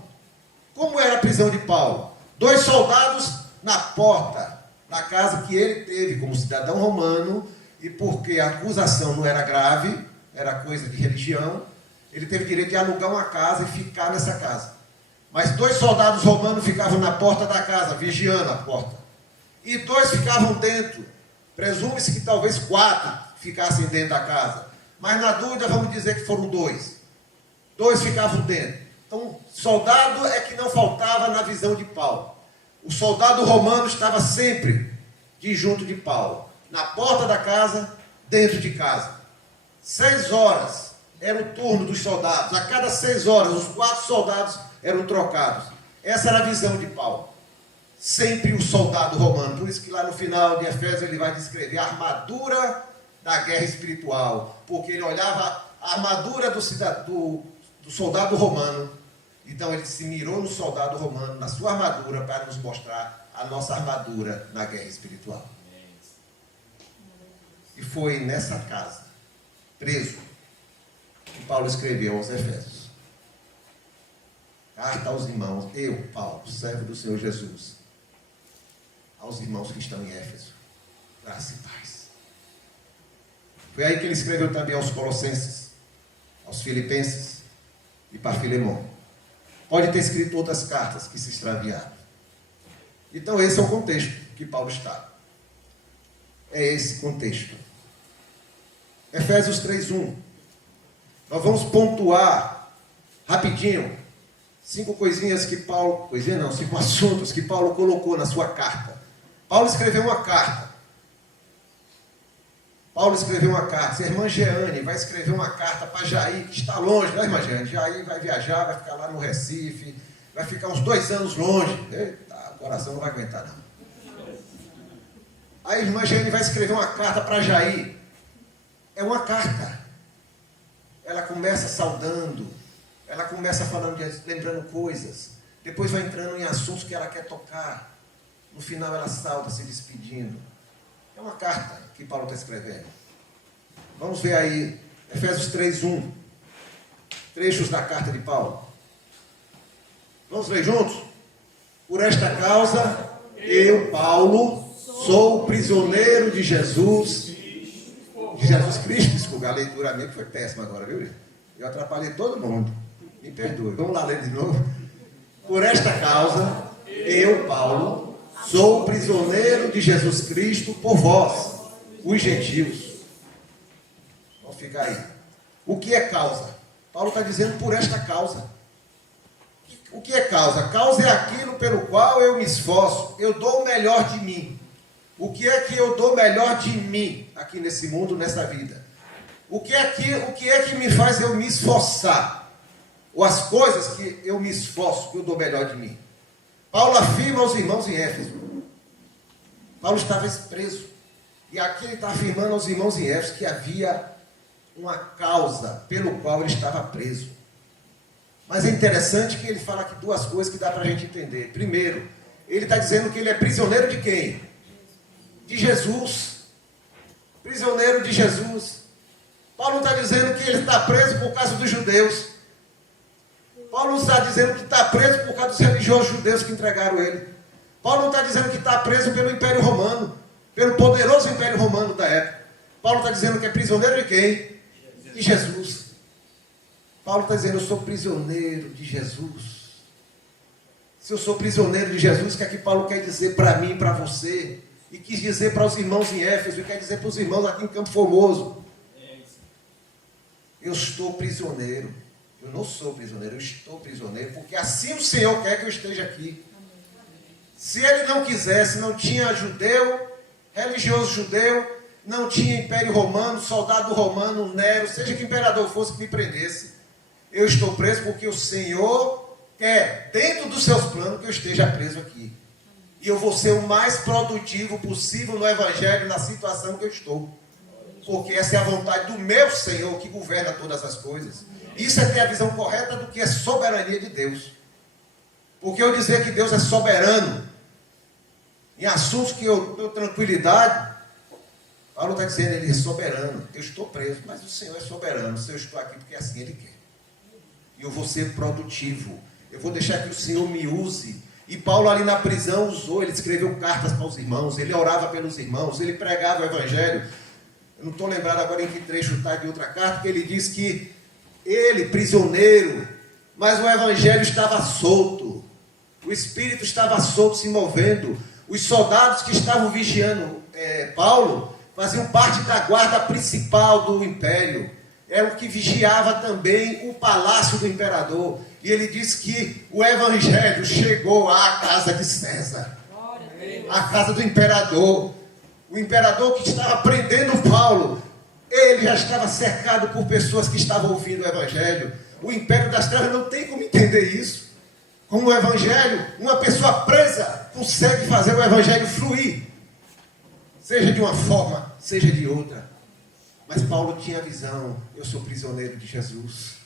Como era a prisão de Paulo? 2 soldados na porta da casa que ele teve como cidadão romano, e porque a acusação não era grave, era coisa de religião, ele teve direito de alugar uma casa e ficar nessa casa. Mas 2 soldados romanos ficavam na porta da casa, vigiando a porta. E 2 ficavam dentro. Presume-se que talvez 4 ficassem dentro da casa. Mas na dúvida vamos dizer que foram 2. 2 ficavam dentro. Então, soldado é que não faltava na visão de Paulo. O soldado romano estava sempre junto de Paulo. Na porta da casa, dentro de casa. 6 horas era o turno dos soldados. A cada 6 horas, os 4 soldados eram trocados. Essa era a visão de Paulo. Sempre o soldado romano. Por isso que lá no final de Efésios ele vai descrever a armadura da guerra espiritual, porque ele olhava a armadura do soldado romano. Então ele se mirou no soldado romano, na sua armadura, para nos mostrar a nossa armadura na guerra espiritual. E foi nessa casa, preso, que Paulo escreveu aos Efésios. Carta aos irmãos, eu, Paulo, servo do Senhor Jesus, aos irmãos que estão em Éfeso, graça e paz. Foi aí que ele escreveu também aos Colossenses, aos Filipenses e para Filemon. Pode ter escrito outras cartas que se extraviaram. Então esse é o contexto que Paulo está. É esse contexto. Efésios 3:1. Nós vamos pontuar rapidinho 5 assuntos que Paulo colocou na sua carta. Paulo escreveu uma carta. Se a irmã Jeane vai escrever uma carta para Jair, que está longe, né, irmã Jeane? Jair vai viajar, vai ficar lá no Recife, vai ficar uns 2 anos longe. Eita, o coração não vai aguentar, não. A irmã Jeane vai escrever uma carta para Jair. É uma carta. Ela começa saudando, ela começa falando, lembrando coisas, depois vai entrando em assuntos que ela quer tocar. No final ela sauda, se despedindo. É uma carta que Paulo está escrevendo. Vamos ver aí, Efésios 3:1, trechos da carta de Paulo. Vamos ler juntos? Por esta causa, eu, Paulo, sou prisioneiro de Jesus Cristo. Desculpa, a leitura minha foi péssima agora, viu? Eu atrapalhei todo mundo. Me perdoe. Vamos lá ler de novo. Por esta causa, eu, Paulo, sou prisioneiro de Jesus Cristo por vós, os gentios. Vamos ficar aí. O que é causa? Paulo está dizendo por esta causa. O que é causa? Causa é aquilo pelo qual eu me esforço. Eu dou o melhor de mim. O que é que eu dou melhor de mim aqui nesse mundo, nessa vida? O que é que me faz eu me esforçar? Ou as coisas que eu me esforço, que eu dou melhor de mim? Paulo afirma aos irmãos em Éfeso. Paulo estava preso. E aqui ele está afirmando aos irmãos em Éfeso que havia uma causa pelo qual ele estava preso. Mas é interessante que ele fala aqui 2 coisas que dá para a gente entender. Primeiro, ele está dizendo que ele é prisioneiro de quem? De Jesus. Prisioneiro de Jesus. Paulo não está dizendo que ele está preso por causa dos judeus. Paulo não está dizendo que está preso por causa dos religiosos judeus que entregaram ele. Paulo não está dizendo que está preso pelo Império Romano, pelo poderoso Império Romano da época. Paulo está dizendo que é prisioneiro de quem? De Jesus. Paulo está dizendo, eu sou prisioneiro de Jesus. Se eu sou prisioneiro de Jesus, o que é que Paulo quer dizer para mim e para você? E quis dizer para os irmãos em Éfeso, e quer dizer para os irmãos aqui em Campo Formoso. Eu estou prisioneiro. Eu não sou prisioneiro, eu estou prisioneiro, porque assim o Senhor quer que eu esteja aqui. Se ele não quisesse, não tinha judeu, religioso judeu, não tinha Império Romano, soldado romano, Nero, seja que imperador fosse que me prendesse. Eu estou preso porque o Senhor quer, dentro dos seus planos, que eu esteja preso aqui. E eu vou ser o mais produtivo possível no Evangelho, na situação que eu estou. Porque essa é a vontade do meu Senhor que governa todas as coisas. Isso é ter a visão correta do que é soberania de Deus. Porque eu dizer que Deus é soberano em assuntos que eu tenho tranquilidade, Paulo está dizendo, ele é soberano. Eu estou preso, mas o Senhor é soberano. Se eu estou aqui porque assim ele quer. E eu vou ser produtivo. Eu vou deixar que o Senhor me use. E Paulo ali na prisão usou, ele escreveu cartas para os irmãos, ele orava pelos irmãos, ele pregava o Evangelho. Eu não estou lembrado agora em que trecho está de outra carta, que ele diz que ele, prisioneiro, mas o Evangelho estava solto. O Espírito estava solto, se movendo. Os soldados que estavam vigiando Paulo faziam parte da guarda principal do império. Era o que vigiava também o palácio do imperador. E ele diz que o Evangelho chegou à casa de César, à casa do imperador. O imperador que estava prendendo Paulo, ele já estava cercado por pessoas que estavam ouvindo o Evangelho. O império das trevas não tem como entender isso. Como o Evangelho, uma pessoa presa consegue fazer o Evangelho fluir. Seja de uma forma, seja de outra. Mas Paulo tinha visão. Eu sou prisioneiro de Jesus.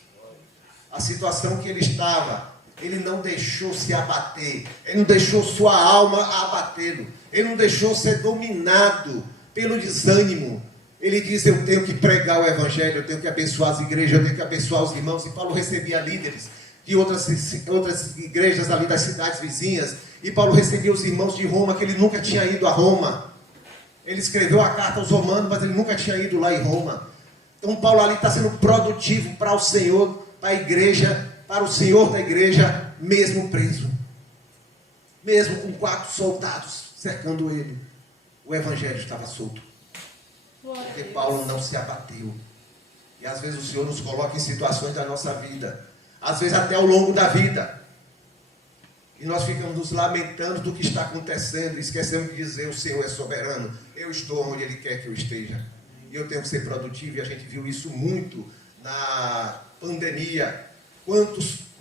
A situação que ele estava, ele não deixou se abater. Ele não deixou sua alma abatê-lo. Ele não deixou ser dominado pelo desânimo. Ele diz, eu tenho que pregar o evangelho, eu tenho que abençoar as igrejas, eu tenho que abençoar os irmãos. E Paulo recebia líderes de outras igrejas ali das cidades vizinhas. E Paulo recebia os irmãos de Roma, que ele nunca tinha ido a Roma. Ele escreveu a carta aos romanos, mas ele nunca tinha ido lá em Roma. Então Paulo ali está sendo produtivo para o Senhor, para a igreja, para o Senhor da igreja, mesmo preso. Mesmo com 4 soldados cercando ele. O evangelho estava solto. Porque Paulo não se abateu. E às vezes o Senhor nos coloca em situações da nossa vida. Às vezes até ao longo da vida. E nós ficamos nos lamentando do que está acontecendo. E esquecemos de dizer, o Senhor é soberano. Eu estou onde Ele quer que eu esteja. E eu tenho que ser produtivo. E a gente viu isso muito na pandemia.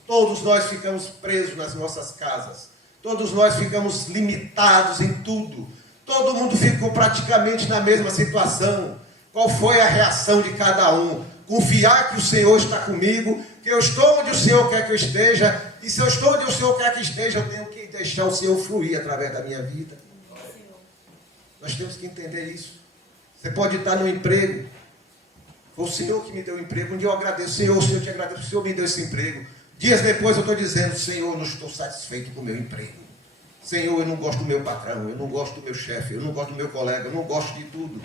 Todos nós ficamos presos nas nossas casas. Todos nós ficamos limitados em tudo. Todo mundo ficou praticamente na mesma situação. Qual foi a reação de cada um? Confiar que o Senhor está comigo, que eu estou onde o Senhor quer que eu esteja, e se eu estou onde o Senhor quer que esteja, eu tenho que deixar o Senhor fluir através da minha vida. Nós temos que entender isso. Você pode estar no emprego. Foi o Senhor que me deu o emprego. Um dia eu agradeço, Senhor, o Senhor te agradeço, o Senhor me deu esse emprego. Dias depois eu estou dizendo, Senhor, eu não estou satisfeito com o meu emprego. Senhor, eu não gosto do meu patrão, eu não gosto do meu chefe, eu não gosto do meu colega, eu não gosto de tudo.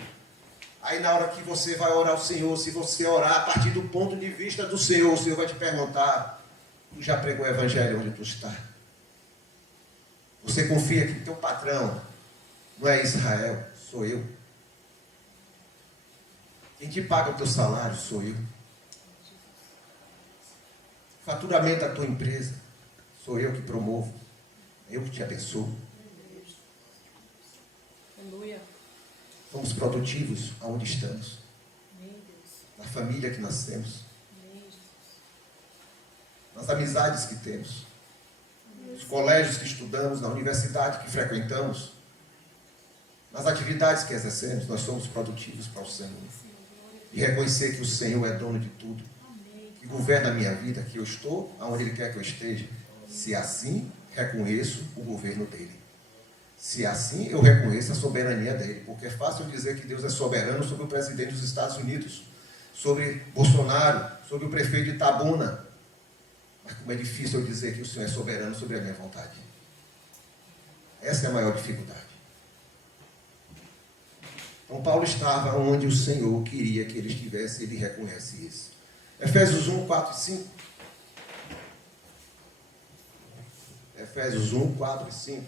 Aí na hora que você vai orar ao Senhor, se você orar a partir do ponto de vista do Senhor, o Senhor vai te perguntar, tu já pregou o evangelho onde tu está? Você confia que teu patrão não é Israel, sou eu. Quem te paga o teu salário sou eu. Faturamento da tua empresa, sou eu que promovo. Eu que te abençoo. Aleluia. Somos produtivos aonde estamos. Na família que nascemos. Nas amizades que temos. Nos colégios que estudamos, na universidade que frequentamos. Nas atividades que exercemos, nós somos produtivos para o Senhor. E reconhecer que o Senhor é dono de tudo. Que governa a minha vida, que eu estou aonde Ele quer que eu esteja. Se assim, reconheço o governo dele. Se assim, eu reconheço a soberania dele. Porque é fácil dizer que Deus é soberano sobre o presidente dos Estados Unidos, sobre Bolsonaro, sobre o prefeito de Itabuna. Mas como é difícil eu dizer que o Senhor é soberano sobre a minha vontade. Essa é a maior dificuldade. Então Paulo estava onde o Senhor queria que ele estivesse, e ele reconhece isso. Efésios 1, 4 e 5. Efésios 1, 4 e 5.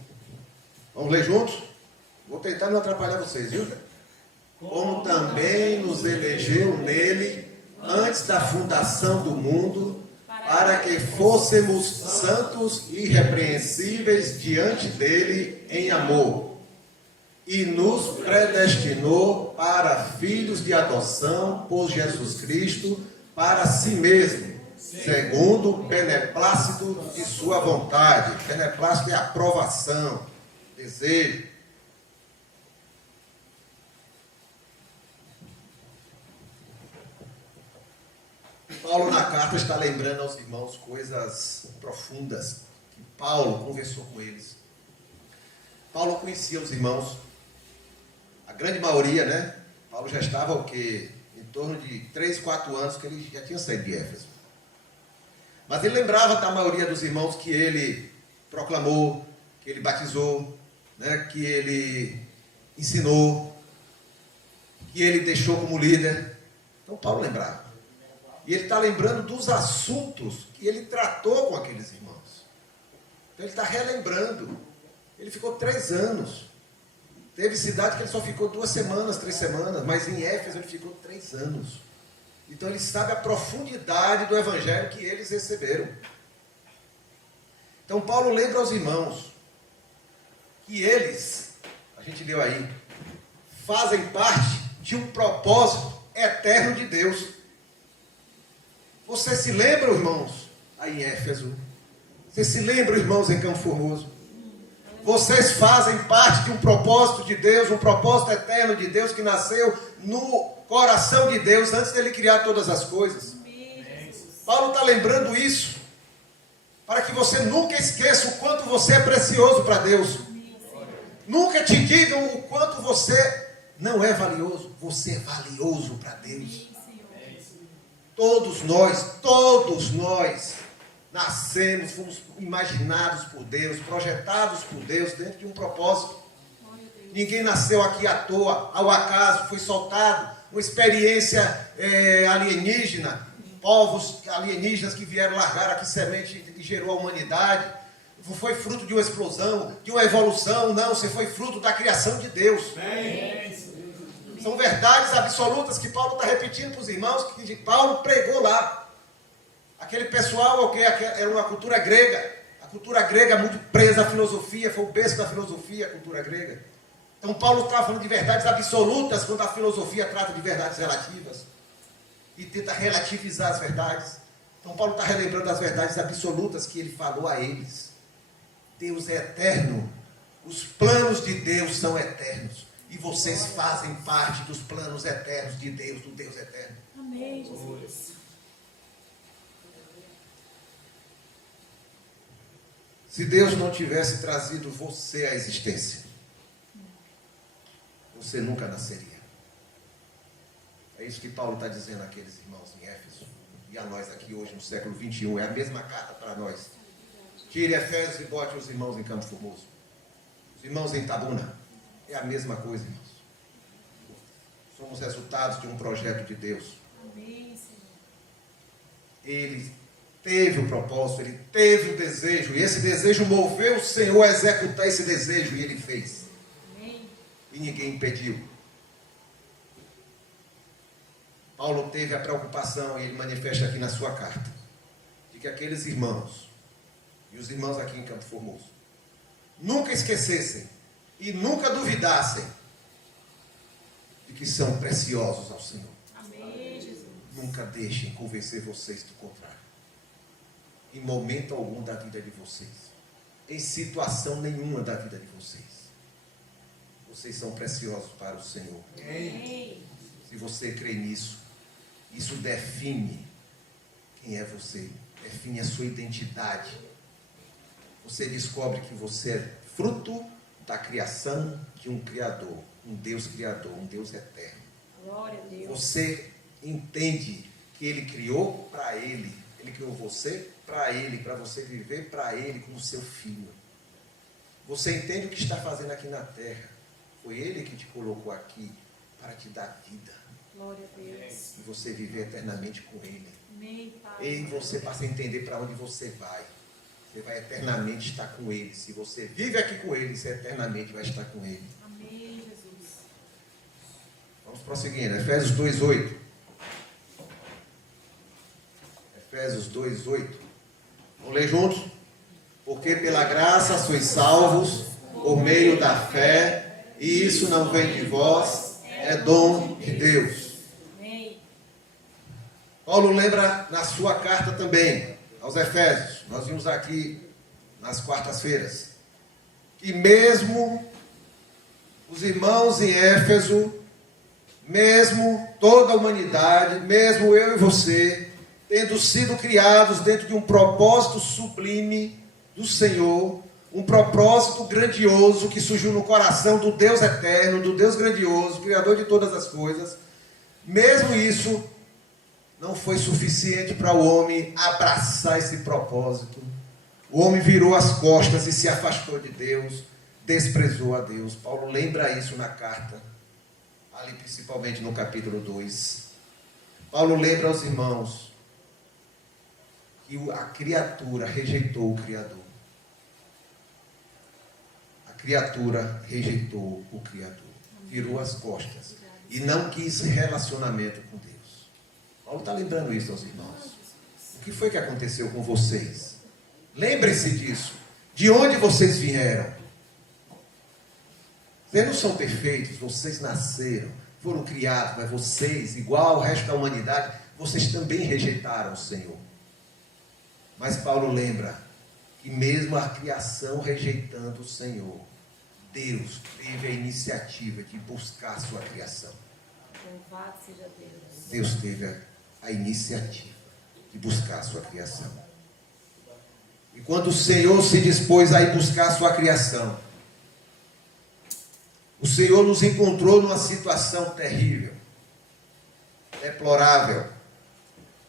Vamos ler juntos? Vou tentar não atrapalhar vocês, viu? Como também nos elegeu nele, antes da fundação do mundo, para que fôssemos santos e irrepreensíveis diante dele em amor. E nos predestinou para filhos de adoção por Jesus Cristo, para si mesmo, segundo o beneplácito de sua vontade. Beneplácito é aprovação, desejo. Paulo na carta está lembrando aos irmãos coisas profundas que Paulo conversou com eles. Paulo conhecia os irmãos, a grande maioria, né? Paulo já estava o quê? Em torno de 3, 4 anos que ele já tinha saído de Éfeso. Mas ele lembrava da maioria dos irmãos que ele proclamou, que ele batizou, né? Que ele ensinou, que ele deixou como líder. Então Paulo lembrava. E ele está lembrando dos assuntos que ele tratou com aqueles irmãos. Então ele está relembrando. Ele ficou 3 anos. Teve cidade que ele só ficou 2 semanas, 3 semanas, mas em Éfeso ele ficou 3 anos. Então ele sabe a profundidade do evangelho que eles receberam. Então Paulo lembra aos irmãos que eles, a gente leu aí, fazem parte de um propósito eterno de Deus. Você se lembra, irmãos, aí em Éfeso? Você se lembra, irmãos, em Campo Formoso? Vocês fazem parte de um propósito de Deus, um propósito eterno de Deus que nasceu no coração de Deus antes dele criar todas as coisas. Paulo está lembrando isso para que você nunca esqueça o quanto você é precioso para Deus. Nunca te digam o quanto você não é valioso. Você é valioso para Deus. Todos nós nascemos, fomos imaginados por Deus, projetados por Deus dentro de um propósito. Ninguém nasceu aqui à toa, ao acaso, foi soltado uma experiência alienígena, povos alienígenas que vieram largar aqui semente e gerou a humanidade. Não foi fruto de uma explosão, de uma evolução, não, você foi fruto da criação de Deus. São verdades absolutas que Paulo está repetindo para os irmãos, que Paulo pregou lá. Aquele pessoal era uma cultura grega. A cultura grega muito presa à filosofia, foi o berço da filosofia, a cultura grega. Então Paulo está falando de verdades absolutas, quando a filosofia trata de verdades relativas. E tenta relativizar as verdades. Então Paulo está relembrando as verdades absolutas que ele falou a eles. Deus é eterno. Os planos de Deus são eternos. E vocês fazem parte dos planos eternos de Deus, do Deus eterno. Amém, Jesus. Se Deus não tivesse trazido você à existência, você nunca nasceria. É isso que Paulo está dizendo àqueles irmãos em Éfeso. E a nós aqui hoje no século 21. É a mesma carta para nós. Tire Efésios e bote os irmãos em Campo Formoso. Os irmãos em Itabuna. É a mesma coisa, irmãos. Somos resultados de um projeto de Deus. Amém, Senhor. Ele teve o propósito, ele teve o desejo. E esse desejo moveu o Senhor a executar esse desejo. E ele fez. Amém. E ninguém impediu. Paulo teve a preocupação, e ele manifesta aqui na sua carta, de que aqueles irmãos, e os irmãos aqui em Campo Formoso, nunca esquecessem e nunca duvidassem de que são preciosos ao Senhor. Amém, Jesus. Nunca deixem convencer vocês do contrário. Em momento algum da vida de vocês. Em situação nenhuma da vida de vocês. Vocês são preciosos para o Senhor. Amém. Se você crê nisso, isso define quem é você. Define a sua identidade. Você descobre que você é fruto da criação de um Criador. Um Deus Criador, um Deus eterno. Glória a Deus. Você entende que Ele criou para Ele. Ele criou você para Ele, para você viver para Ele como seu filho. Você entende o que está fazendo aqui na terra. Foi Ele que te colocou aqui para te dar vida. Glória a Deus. E você viver eternamente com Ele. Amém, Pai. E você passa a entender para onde você vai. Você vai eternamente estar com Ele. Se você vive aqui com Ele, você eternamente vai estar com Ele. Amém, Jesus. Vamos prosseguindo. Efésios 2:8. Efésios 2:8. Vamos ler juntos? Porque pela graça sois salvos por meio da fé, e isso não vem de vós, é dom de Deus. Amém. Paulo lembra na sua carta também aos Efésios, nós vimos aqui nas quartas-feiras, que mesmo os irmãos em Éfeso, mesmo toda a humanidade, mesmo eu e você, tendo sido criados dentro de um propósito sublime do Senhor, um propósito grandioso que surgiu no coração do Deus eterno, do Deus grandioso, Criador de todas as coisas, mesmo isso não foi suficiente para o homem abraçar esse propósito. O homem virou as costas e se afastou de Deus, desprezou a Deus. Paulo lembra isso na carta, ali principalmente no capítulo 2. Paulo lembra aos irmãos que a criatura rejeitou o Criador. A criatura rejeitou o Criador, virou as costas e não quis relacionamento com Deus. Paulo está lembrando isso aos irmãos. O que foi que aconteceu com vocês? Lembrem-se disso. De onde vocês vieram? Vocês não são perfeitos, vocês nasceram, foram criados, mas vocês, igual ao resto da humanidade, vocês também rejeitaram o Senhor. Mas Paulo lembra que mesmo a criação rejeitando o Senhor, Deus teve a iniciativa de buscar a sua criação. Louvado seja Deus. Deus teve a iniciativa de buscar a sua criação. E quando o Senhor se dispôs a ir buscar a sua criação, o Senhor nos encontrou numa situação terrível, deplorável.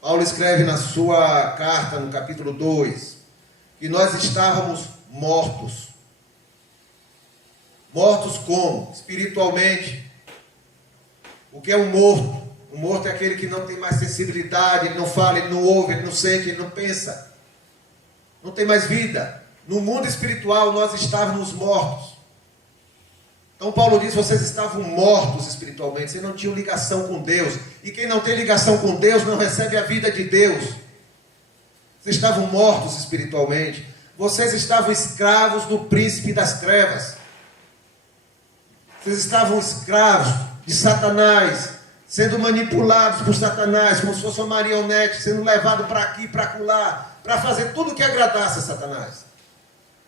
Paulo escreve na sua carta, no capítulo 2, que nós estávamos mortos. Mortos como? Espiritualmente. O que é um morto? Um morto é aquele que não tem mais sensibilidade, ele não fala, ele não ouve, ele não sente, ele não pensa. Não tem mais vida. No mundo espiritual nós estávamos mortos. Então Paulo diz, vocês estavam mortos espiritualmente, vocês não tinham ligação com Deus. E quem não tem ligação com Deus não recebe a vida de Deus. Vocês estavam mortos espiritualmente. Vocês estavam escravos do príncipe das trevas. Vocês estavam escravos de Satanás, sendo manipulados por Satanás, como se fosse uma marionete, sendo levado para aqui e para acolá, para fazer tudo o que agradasse a Satanás.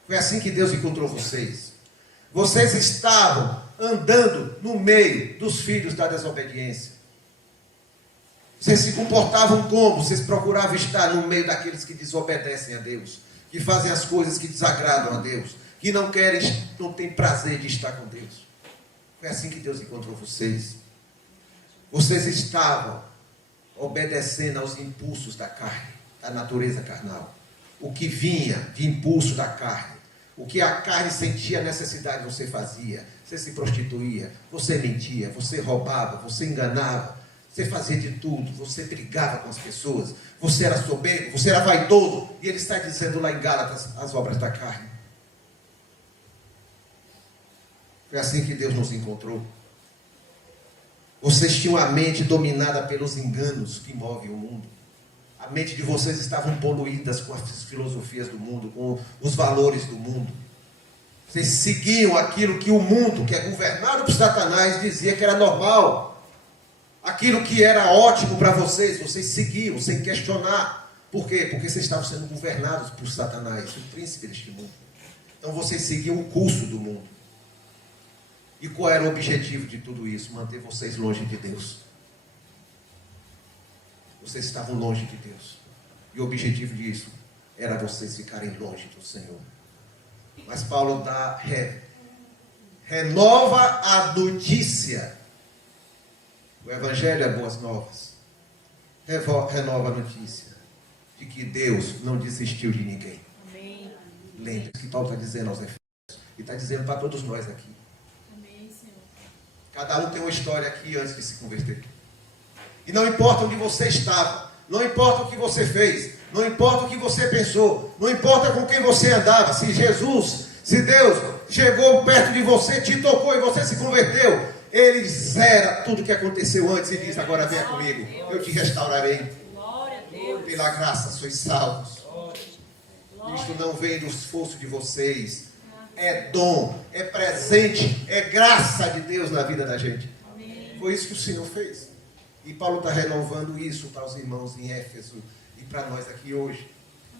Foi assim que Deus encontrou vocês. Vocês estavam andando no meio dos filhos da desobediência. Vocês se comportavam como? Vocês procuravam estar no meio daqueles que desobedecem a Deus, que fazem as coisas que desagradam a Deus, que não querem, não têm prazer de estar com Deus. Foi assim que Deus encontrou vocês. Vocês estavam obedecendo aos impulsos da carne, da natureza carnal. O que vinha de impulso da carne. O que a carne sentia necessidade, você fazia. Você se prostituía, você mentia, você roubava, você enganava, você fazia de tudo, você brigava com as pessoas, você era soberbo, você era vaidoso. E ele está dizendo lá em Gálatas as obras da carne. Foi assim que Deus nos encontrou. Vocês tinham a mente dominada pelos enganos que movem o mundo. A mente de vocês estavam poluídas com as filosofias do mundo, com os valores do mundo. Vocês seguiam aquilo que o mundo, que é governado por Satanás, dizia que era normal. Aquilo que era ótimo para vocês, vocês seguiam sem questionar. Por quê? Porque vocês estavam sendo governados por Satanás, o príncipe deste mundo. Então vocês seguiam o curso do mundo. E qual era o objetivo de tudo isso? Manter vocês longe de Deus. Vocês estavam longe de Deus. E o objetivo disso era vocês ficarem longe do Senhor. Mas Paulo renova a notícia. O Evangelho é boas novas. Renova a notícia de que Deus não desistiu de ninguém. Amém. Lembre-se que Paulo está dizendo aos Efésios. E está dizendo para todos nós aqui. Amém, Senhor. Cada um tem uma história aqui antes de se converter. E não importa onde você estava, não importa o que você fez, não importa o que você pensou, não importa com quem você andava, se Deus chegou perto de você, te tocou e você se converteu, Ele zera tudo que aconteceu antes e diz, agora venha comigo, eu te restaurarei. Glória a Deus. Pela graça sois salvos. Isto não vem do esforço de vocês, é dom, é presente, é graça de Deus na vida da gente. Foi isso que o Senhor fez. E Paulo está renovando isso para os irmãos em Éfeso e para nós aqui hoje.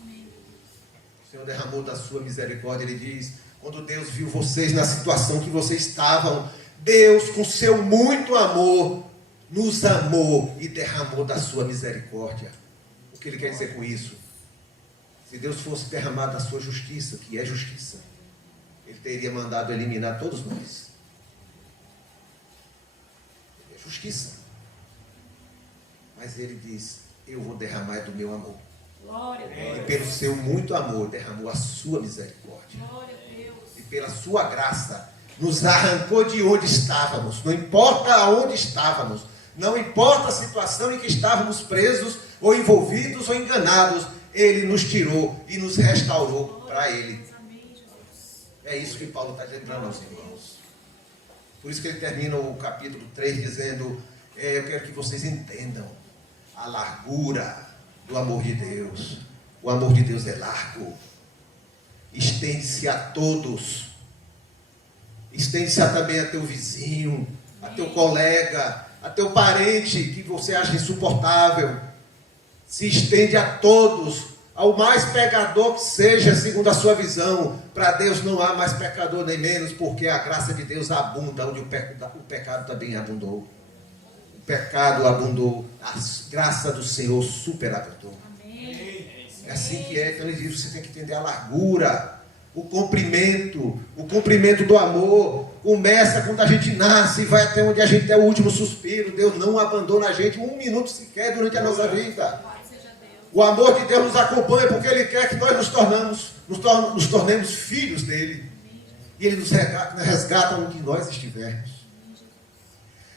O Senhor derramou da sua misericórdia. Ele diz, quando Deus viu vocês na situação que vocês estavam, Deus com seu muito amor nos amou e derramou da sua misericórdia. O que ele quer dizer com isso? Se Deus fosse derramar da sua justiça, que é justiça, Ele teria mandado eliminar todos nós. É justiça. Mas Ele diz, eu vou derramar do meu amor. Glória a Deus. E pelo seu muito amor, derramou a sua misericórdia. Glória a Deus. E pela sua graça, nos arrancou de onde estávamos. Não importa aonde estávamos. Não importa a situação em que estávamos presos, ou envolvidos, ou enganados. Ele nos tirou e nos restaurou para Ele. É isso que Paulo está lembrando aos irmãos. Por isso que ele termina o capítulo 3 dizendo, eu quero que vocês entendam a largura do amor de Deus. O amor de Deus é largo. Estende-se a todos. Estende-se também a teu vizinho, a teu colega, a teu parente que você acha insuportável. Se estende a todos ao mais pecador que seja, segundo a sua visão. Para Deus não há mais pecador nem menos, porque a graça de Deus abunda onde o pecado também abundou. O pecado abundou, a graça do Senhor superabundou. É assim que é. Então ele diz, você tem que entender a largura, o comprimento do amor. Começa quando a gente nasce e vai até onde a gente é o último suspiro. Deus não abandona a gente um minuto sequer durante a nossa vida. O amor de Deus nos acompanha porque Ele quer que nós nos tornemos filhos dEle. E Ele nos resgata onde nós estivermos.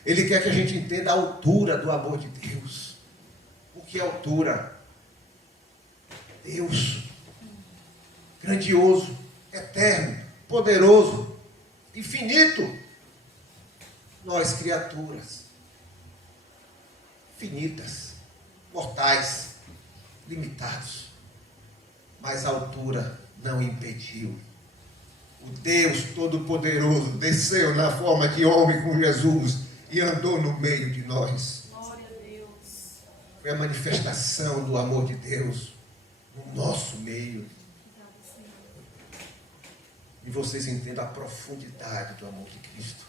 Ele quer que a gente entenda a altura do amor de Deus. O que é altura? Deus, grandioso, eterno, poderoso, infinito. Nós, criaturas, finitas, mortais, limitados. Mas a altura não impediu. O Deus Todo-Poderoso desceu na forma de homem com Jesus e andou no meio de nós. Glória a Deus. Foi a manifestação do amor de Deus no nosso meio. E vocês entendam a profundidade do amor de Cristo.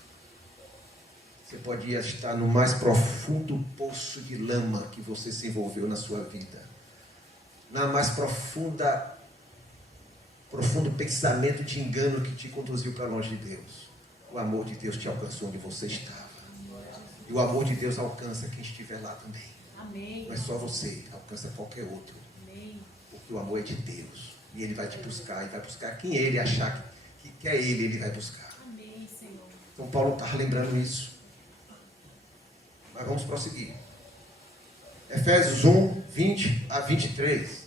Você pode estar no mais profundo poço de lama que você se envolveu na sua vida. Na mais profundo pensamento de engano que te conduziu para longe de Deus. O amor de Deus te alcançou onde você estava. E o amor de Deus alcança quem estiver lá também. Amém. Não é só você, alcança qualquer outro. Amém. Porque o amor é de Deus. E Ele vai te buscar. E vai buscar quem Ele achar que quer Ele vai buscar. Amém, Senhor. Então Paulo está lembrando isso. Mas vamos prosseguir. Efésios 1, 20 a 23.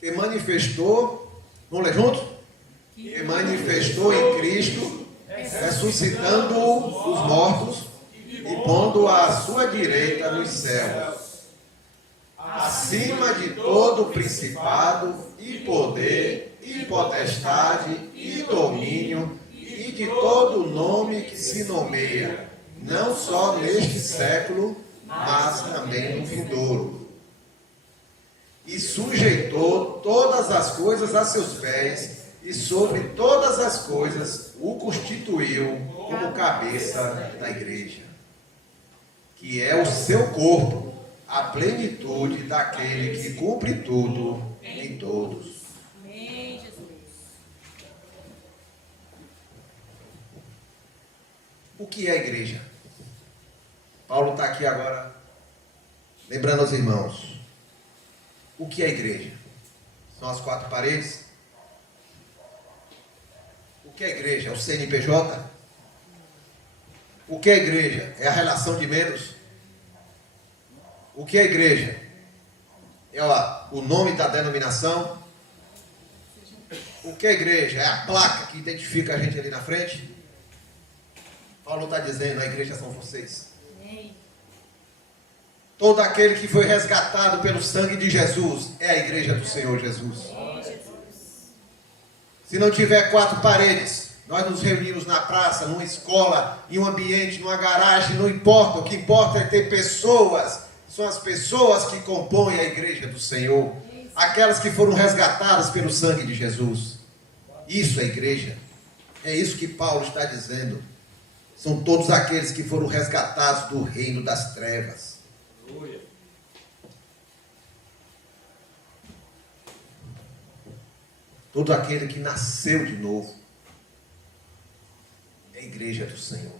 Que manifestou, vamos ler junto? Que manifestou em Cristo, ressuscitando os mortos e pondo à sua direita nos céus, acima de todo principado e poder e potestade e domínio e de todo nome que se nomeia, não só neste século, mas também no vindouro. E sujeitou todas as coisas a seus pés, e sobre todas as coisas o constituiu como cabeça da igreja, que é o seu corpo, a plenitude daquele que cumpre tudo em todos. Amém, Jesus. O que é a igreja? Paulo está aqui agora lembrando aos irmãos. O que é a igreja? São as quatro paredes? O que é a igreja? É o CNPJ? O que é a igreja? É a relação de membros? O que é a igreja? É o nome da denominação? O que é a igreja? É a placa que identifica a gente ali na frente? Paulo está dizendo, a igreja são vocês. Todo aquele que foi resgatado pelo sangue de Jesus é a igreja do Senhor Jesus. Se não tiver quatro paredes, nós nos reunimos na praça, numa escola, em um ambiente, numa garagem, não importa. O que importa é ter pessoas. São as pessoas que compõem a igreja do Senhor. Aquelas que foram resgatadas pelo sangue de Jesus. Isso é igreja. É isso que Paulo está dizendo. São todos aqueles que foram resgatados do reino das trevas. Todo aquele que nasceu de novo é a igreja do Senhor.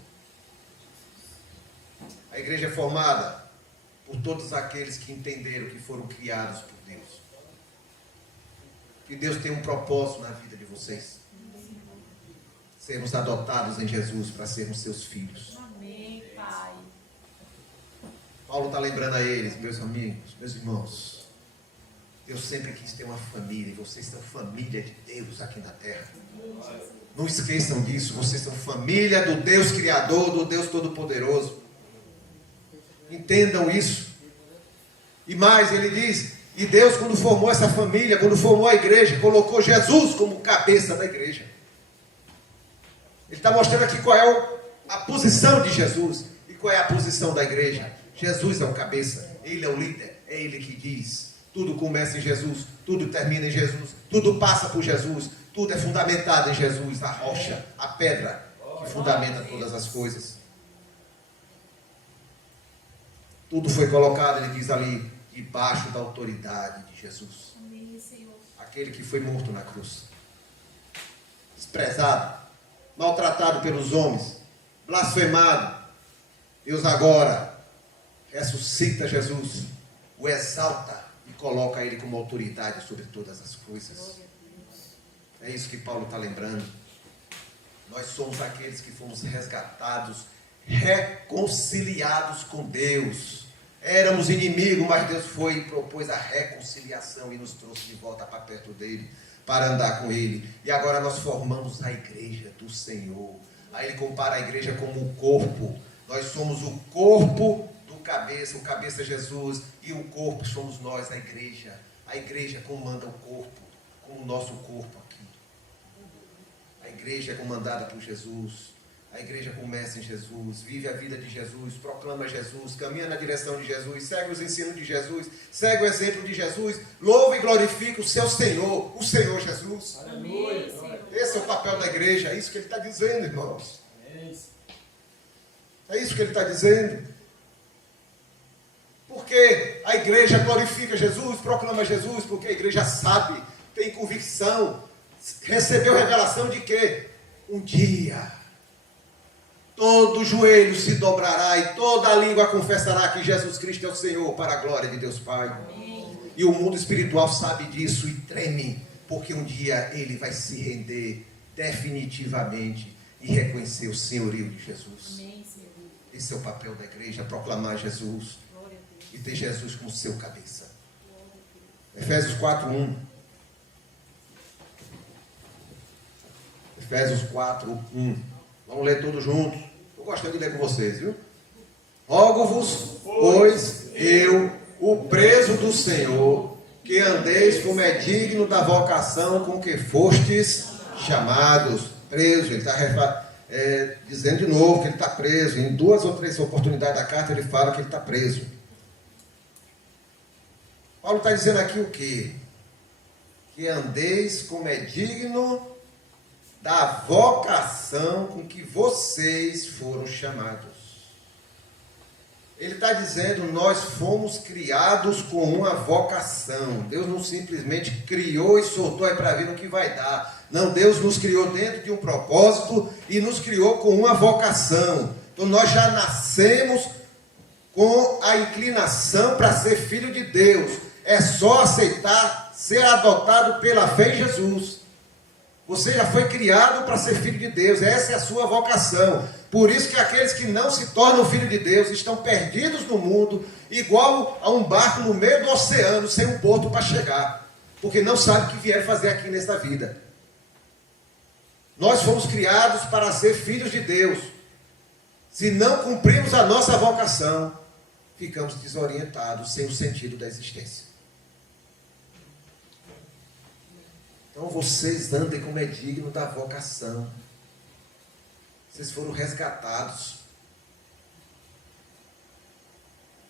A igreja é formada por todos aqueles que entenderam que foram criados por Deus. Que Deus tem um propósito na vida de vocês. Sermos adotados em Jesus para sermos seus filhos. Amém, Pai. Paulo está lembrando a eles, meus amigos, meus irmãos. Deus sempre quis ter uma família, e vocês são família de Deus aqui na terra. Não esqueçam disso, vocês são família do Deus Criador, do Deus Todo-Poderoso. Entendam isso. E mais, ele diz, e Deus quando formou essa família, quando formou a igreja, colocou Jesus como cabeça da igreja. Ele está mostrando aqui qual é A posição de Jesus. E qual é a posição da igreja? Jesus é o cabeça, Ele é o líder, é Ele que diz. Tudo começa em Jesus, tudo termina em Jesus, tudo passa por Jesus, tudo é fundamentado em Jesus, a rocha, a pedra que fundamenta todas as coisas. Tudo foi colocado, ele diz ali, debaixo da autoridade de Jesus. Amém, Senhor. Aquele que foi morto na cruz, desprezado, maltratado pelos homens, blasfemado. Deus agora ressuscita Jesus, o exalta e coloca ele como autoridade sobre todas as coisas. É isso que Paulo está lembrando. Nós somos aqueles que fomos resgatados, reconciliados com Deus. Éramos inimigos, mas Deus foi e propôs a reconciliação e nos trouxe de volta para perto dele, para andar com ele. E agora nós formamos a igreja do Senhor. Aí ele compara a igreja como o corpo. Nós somos o corpo do cabeça, o cabeça é Jesus, e o corpo somos nós, a igreja. A igreja comanda o corpo, como o nosso corpo aqui. A igreja é comandada por Jesus. A igreja começa em Jesus, vive a vida de Jesus, proclama Jesus, caminha na direção de Jesus, segue os ensinos de Jesus, segue o exemplo de Jesus, louva e glorifica o seu Senhor, o Senhor Jesus. Amém, Esse é o papel da igreja, é isso que ele está dizendo, irmãos. É isso que ele está dizendo. Porque a igreja glorifica Jesus, proclama Jesus, porque a igreja sabe, tem convicção, recebeu revelação de que um dia todo joelho se dobrará e toda língua confessará que Jesus Cristo é o Senhor, para a glória de Deus Pai. Amém. E o mundo espiritual sabe disso e treme, porque um dia ele vai se render definitivamente e reconhecer o senhorio de Jesus. Amém, Senhor. Esse é o papel da igreja, proclamar Jesus e ter Jesus como seu cabeça. Efésios 4:1. Efésios 4:1. Vamos ler todos juntos. Estou gostando de ler com vocês, viu? Rogo-vos, pois, eu, o preso do Senhor, que andeis como é digno da vocação com que fostes chamados. Preso, ele está dizendo de novo que ele está preso. Em 2 ou 3 oportunidades da carta ele fala que ele está preso. Paulo está dizendo aqui o quê? Que andeis como é digno da vocação com que vocês foram chamados. Ele está dizendo, nós fomos criados com uma vocação. Deus não simplesmente criou e soltou aí para ver no que vai dar. Não, Deus nos criou dentro de um propósito e nos criou com uma vocação. Então nós já nascemos com a inclinação para ser filho de Deus. É só aceitar, ser adotado pela fé em Jesus. Você já foi criado para ser filho de Deus. Essa é a sua vocação. Por isso que aqueles que não se tornam filho de Deus estão perdidos no mundo, igual a um barco no meio do oceano, sem um porto para chegar. Porque não sabem o que vieram fazer aqui nesta vida. Nós fomos criados para ser filhos de Deus. Se não cumprimos a nossa vocação, ficamos desorientados, sem o sentido da existência. Então vocês andem como é digno da vocação. Vocês foram resgatados.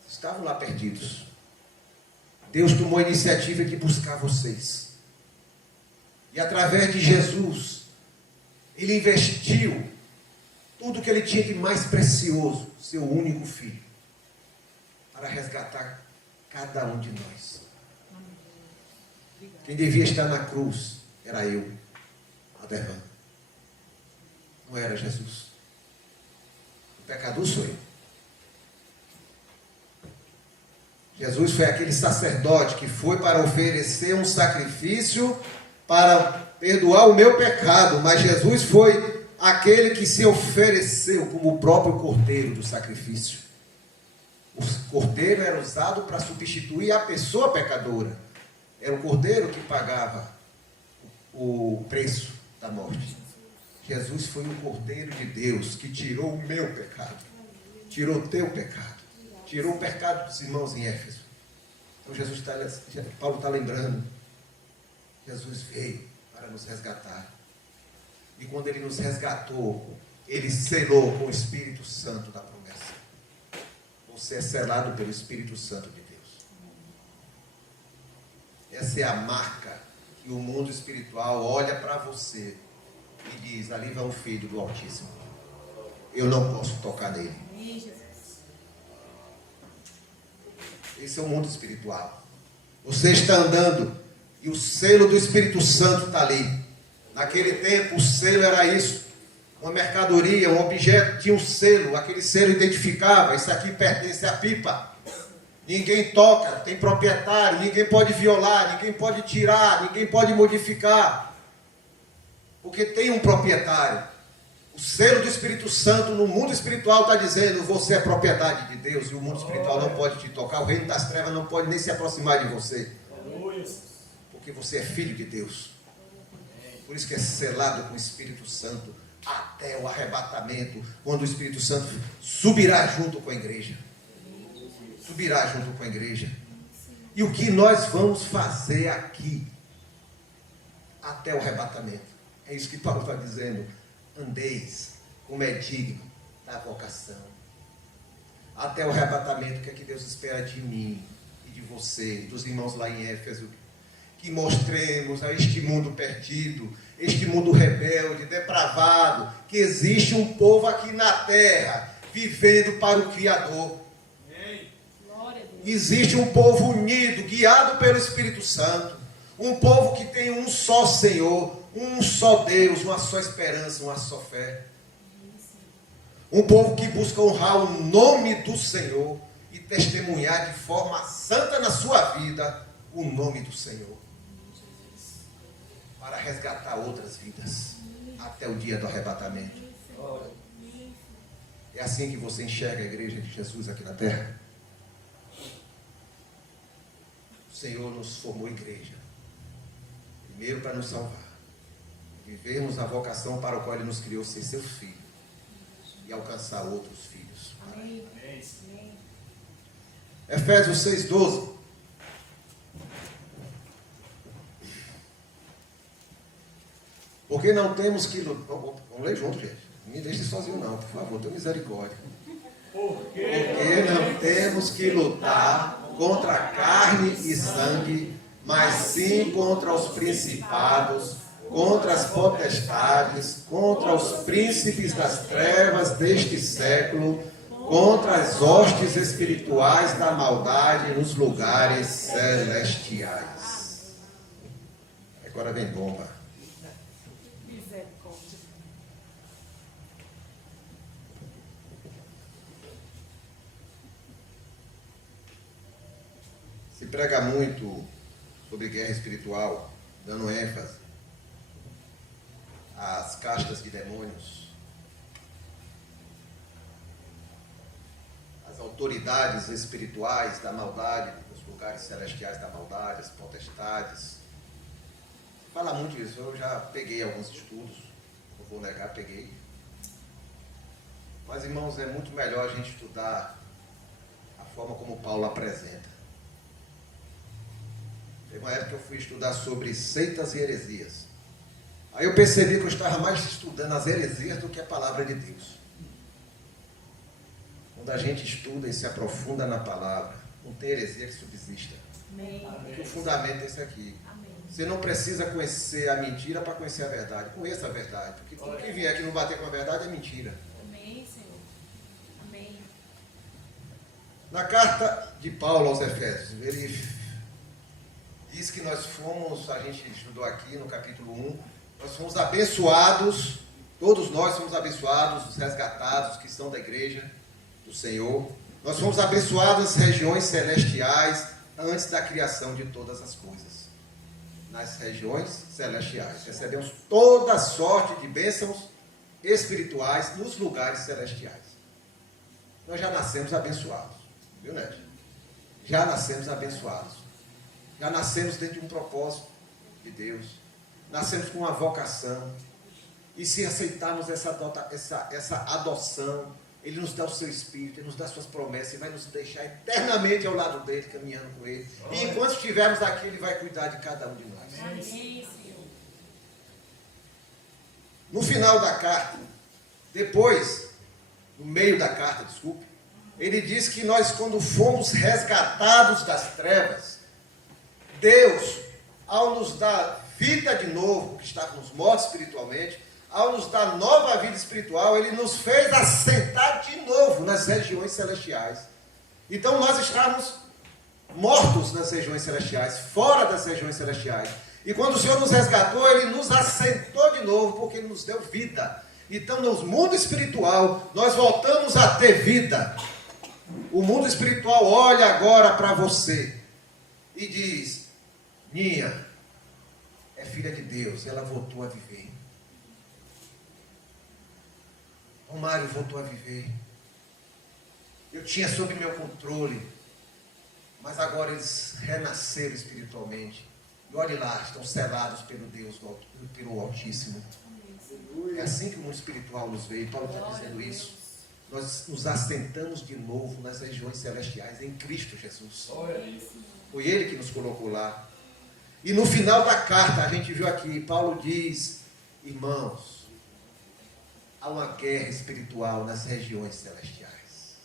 Vocês estavam lá perdidos. Deus tomou a iniciativa de buscar vocês. E através de Jesus, Ele investiu tudo que Ele tinha de mais precioso, seu único filho, para resgatar cada um de nós. Quem devia estar na cruz era eu, Aderlan. Não era Jesus. O pecador sou eu. Jesus foi aquele sacerdote que foi para oferecer um sacrifício para perdoar o meu pecado, mas Jesus foi aquele que se ofereceu como o próprio cordeiro do sacrifício. O cordeiro era usado para substituir a pessoa pecadora. Era o cordeiro que pagava o preço da morte. Jesus foi o cordeiro de Deus que tirou o meu pecado, tirou o teu pecado, tirou o pecado dos irmãos em Éfeso. Então Paulo está lembrando, Jesus veio para nos resgatar. E quando Ele nos resgatou, Ele selou com o Espírito Santo da promessa. Você é selado pelo Espírito Santo de Deus. Essa é a marca que o mundo espiritual olha para você e diz: ali vai o Filho do Altíssimo. Eu não posso tocar nele. Esse é o mundo espiritual. Você está andando e o selo do Espírito Santo está ali. Naquele tempo o selo era isso. Uma mercadoria, um objeto tinha um selo. Aquele selo identificava: isso aqui pertence à pipa. Ninguém toca, tem proprietário, ninguém pode violar, ninguém pode tirar, ninguém pode modificar. Porque tem um proprietário. O selo do Espírito Santo no mundo espiritual está dizendo: você é propriedade de Deus e o mundo espiritual não pode te tocar. O reino das trevas não pode nem se aproximar de você. Porque você é filho de Deus. Por isso que é selado com o Espírito Santo até o arrebatamento, quando o Espírito Santo subirá junto com a igreja. Subirá junto com a igreja. E o que nós vamos fazer aqui até o arrebatamento? É isso que Paulo está dizendo. Andeis como é digno da vocação. Até o arrebatamento, o que é que Deus espera de mim e de você, dos irmãos lá em Éfeso? Que mostremos a este mundo perdido, este mundo rebelde, depravado, que existe um povo aqui na terra, vivendo para o Criador. Existe um povo unido, guiado pelo Espírito Santo, um povo que tem um só Senhor, um só Deus, uma só esperança, uma só fé. Um povo que busca honrar o nome do Senhor e testemunhar de forma santa na sua vida o nome do Senhor, para resgatar outras vidas até o dia do arrebatamento. É assim que você enxerga a igreja de Jesus aqui na terra? O Senhor nos formou igreja, primeiro para nos salvar, vivermos a vocação para a qual Ele nos criou, ser seu filho e alcançar outros filhos. Amém. Efésios 6:12. Porque não temos que lutar. Vamos ler junto, gente. Não me deixe sozinho não, por favor, tenha misericórdia. Porque não temos que lutar contra a carne e sangue, mas sim contra os principados, contra as potestades, contra os príncipes das trevas deste século, contra as hostes espirituais da maldade nos lugares celestiais. Agora vem bomba. Se prega muito sobre guerra espiritual, dando ênfase às castas de demônios, às autoridades espirituais da maldade, os lugares celestiais da maldade, as potestades. Fala muito isso, eu já peguei alguns estudos, não vou negar, peguei. Mas, irmãos, é muito melhor a gente estudar a forma como Paulo apresenta. Teve uma época que eu fui estudar sobre seitas e heresias. Aí eu percebi que eu estava mais estudando as heresias do que a palavra de Deus. Quando a gente estuda e se aprofunda na palavra, não tem heresia que subsista. Porque o fundamento é esse aqui. Amém. Você não precisa conhecer a mentira para conhecer a verdade. Conheça a verdade. Porque tudo que vier aqui não bater com a verdade é mentira. Amém, Senhor. Amém. Na carta de Paulo aos Efésios, ele diz que nós fomos, a gente estudou aqui no capítulo 1, nós fomos abençoados, todos nós fomos abençoados, os resgatados que são da igreja do Senhor. Nós fomos abençoados nas regiões celestiais antes da criação de todas as coisas. Nas regiões celestiais. Recebemos toda sorte de bênçãos espirituais nos lugares celestiais. Nós já nascemos abençoados. Viu, Nédia? Já nascemos abençoados. Já nascemos dentro de um propósito de Deus. Nascemos com uma vocação. E se aceitarmos essa adoção, Ele nos dá o seu Espírito, Ele nos dá suas promessas, e vai nos deixar eternamente ao lado dele, caminhando com Ele. E enquanto estivermos aqui, Ele vai cuidar de cada um de nós. Amém, Senhor. No final da carta, Depois, no meio da carta, desculpe, ele diz que nós, quando fomos resgatados das trevas, Deus, ao nos dar vida de novo, que estávamos mortos espiritualmente, ao nos dar nova vida espiritual, Ele nos fez assentar de novo nas regiões celestiais. Então nós estávamos mortos nas regiões celestiais, fora das regiões celestiais. E quando o Senhor nos resgatou, Ele nos assentou de novo, porque Ele nos deu vida. Então no mundo espiritual, nós voltamos a ter vida. O mundo espiritual olha agora para você e diz: Ninha é filha de Deus, ela voltou a viver. Romário voltou a viver. Eu tinha sob meu controle, mas agora eles renasceram espiritualmente. E olhe lá, estão selados pelo Altíssimo. É assim que o mundo espiritual nos vê. E Paulo está dizendo isso. Nós nos assentamos de novo nas regiões celestiais em Cristo Jesus. Foi Ele que nos colocou lá. E no final da carta, a gente viu aqui, Paulo diz: irmãos, há uma guerra espiritual nas regiões celestiais.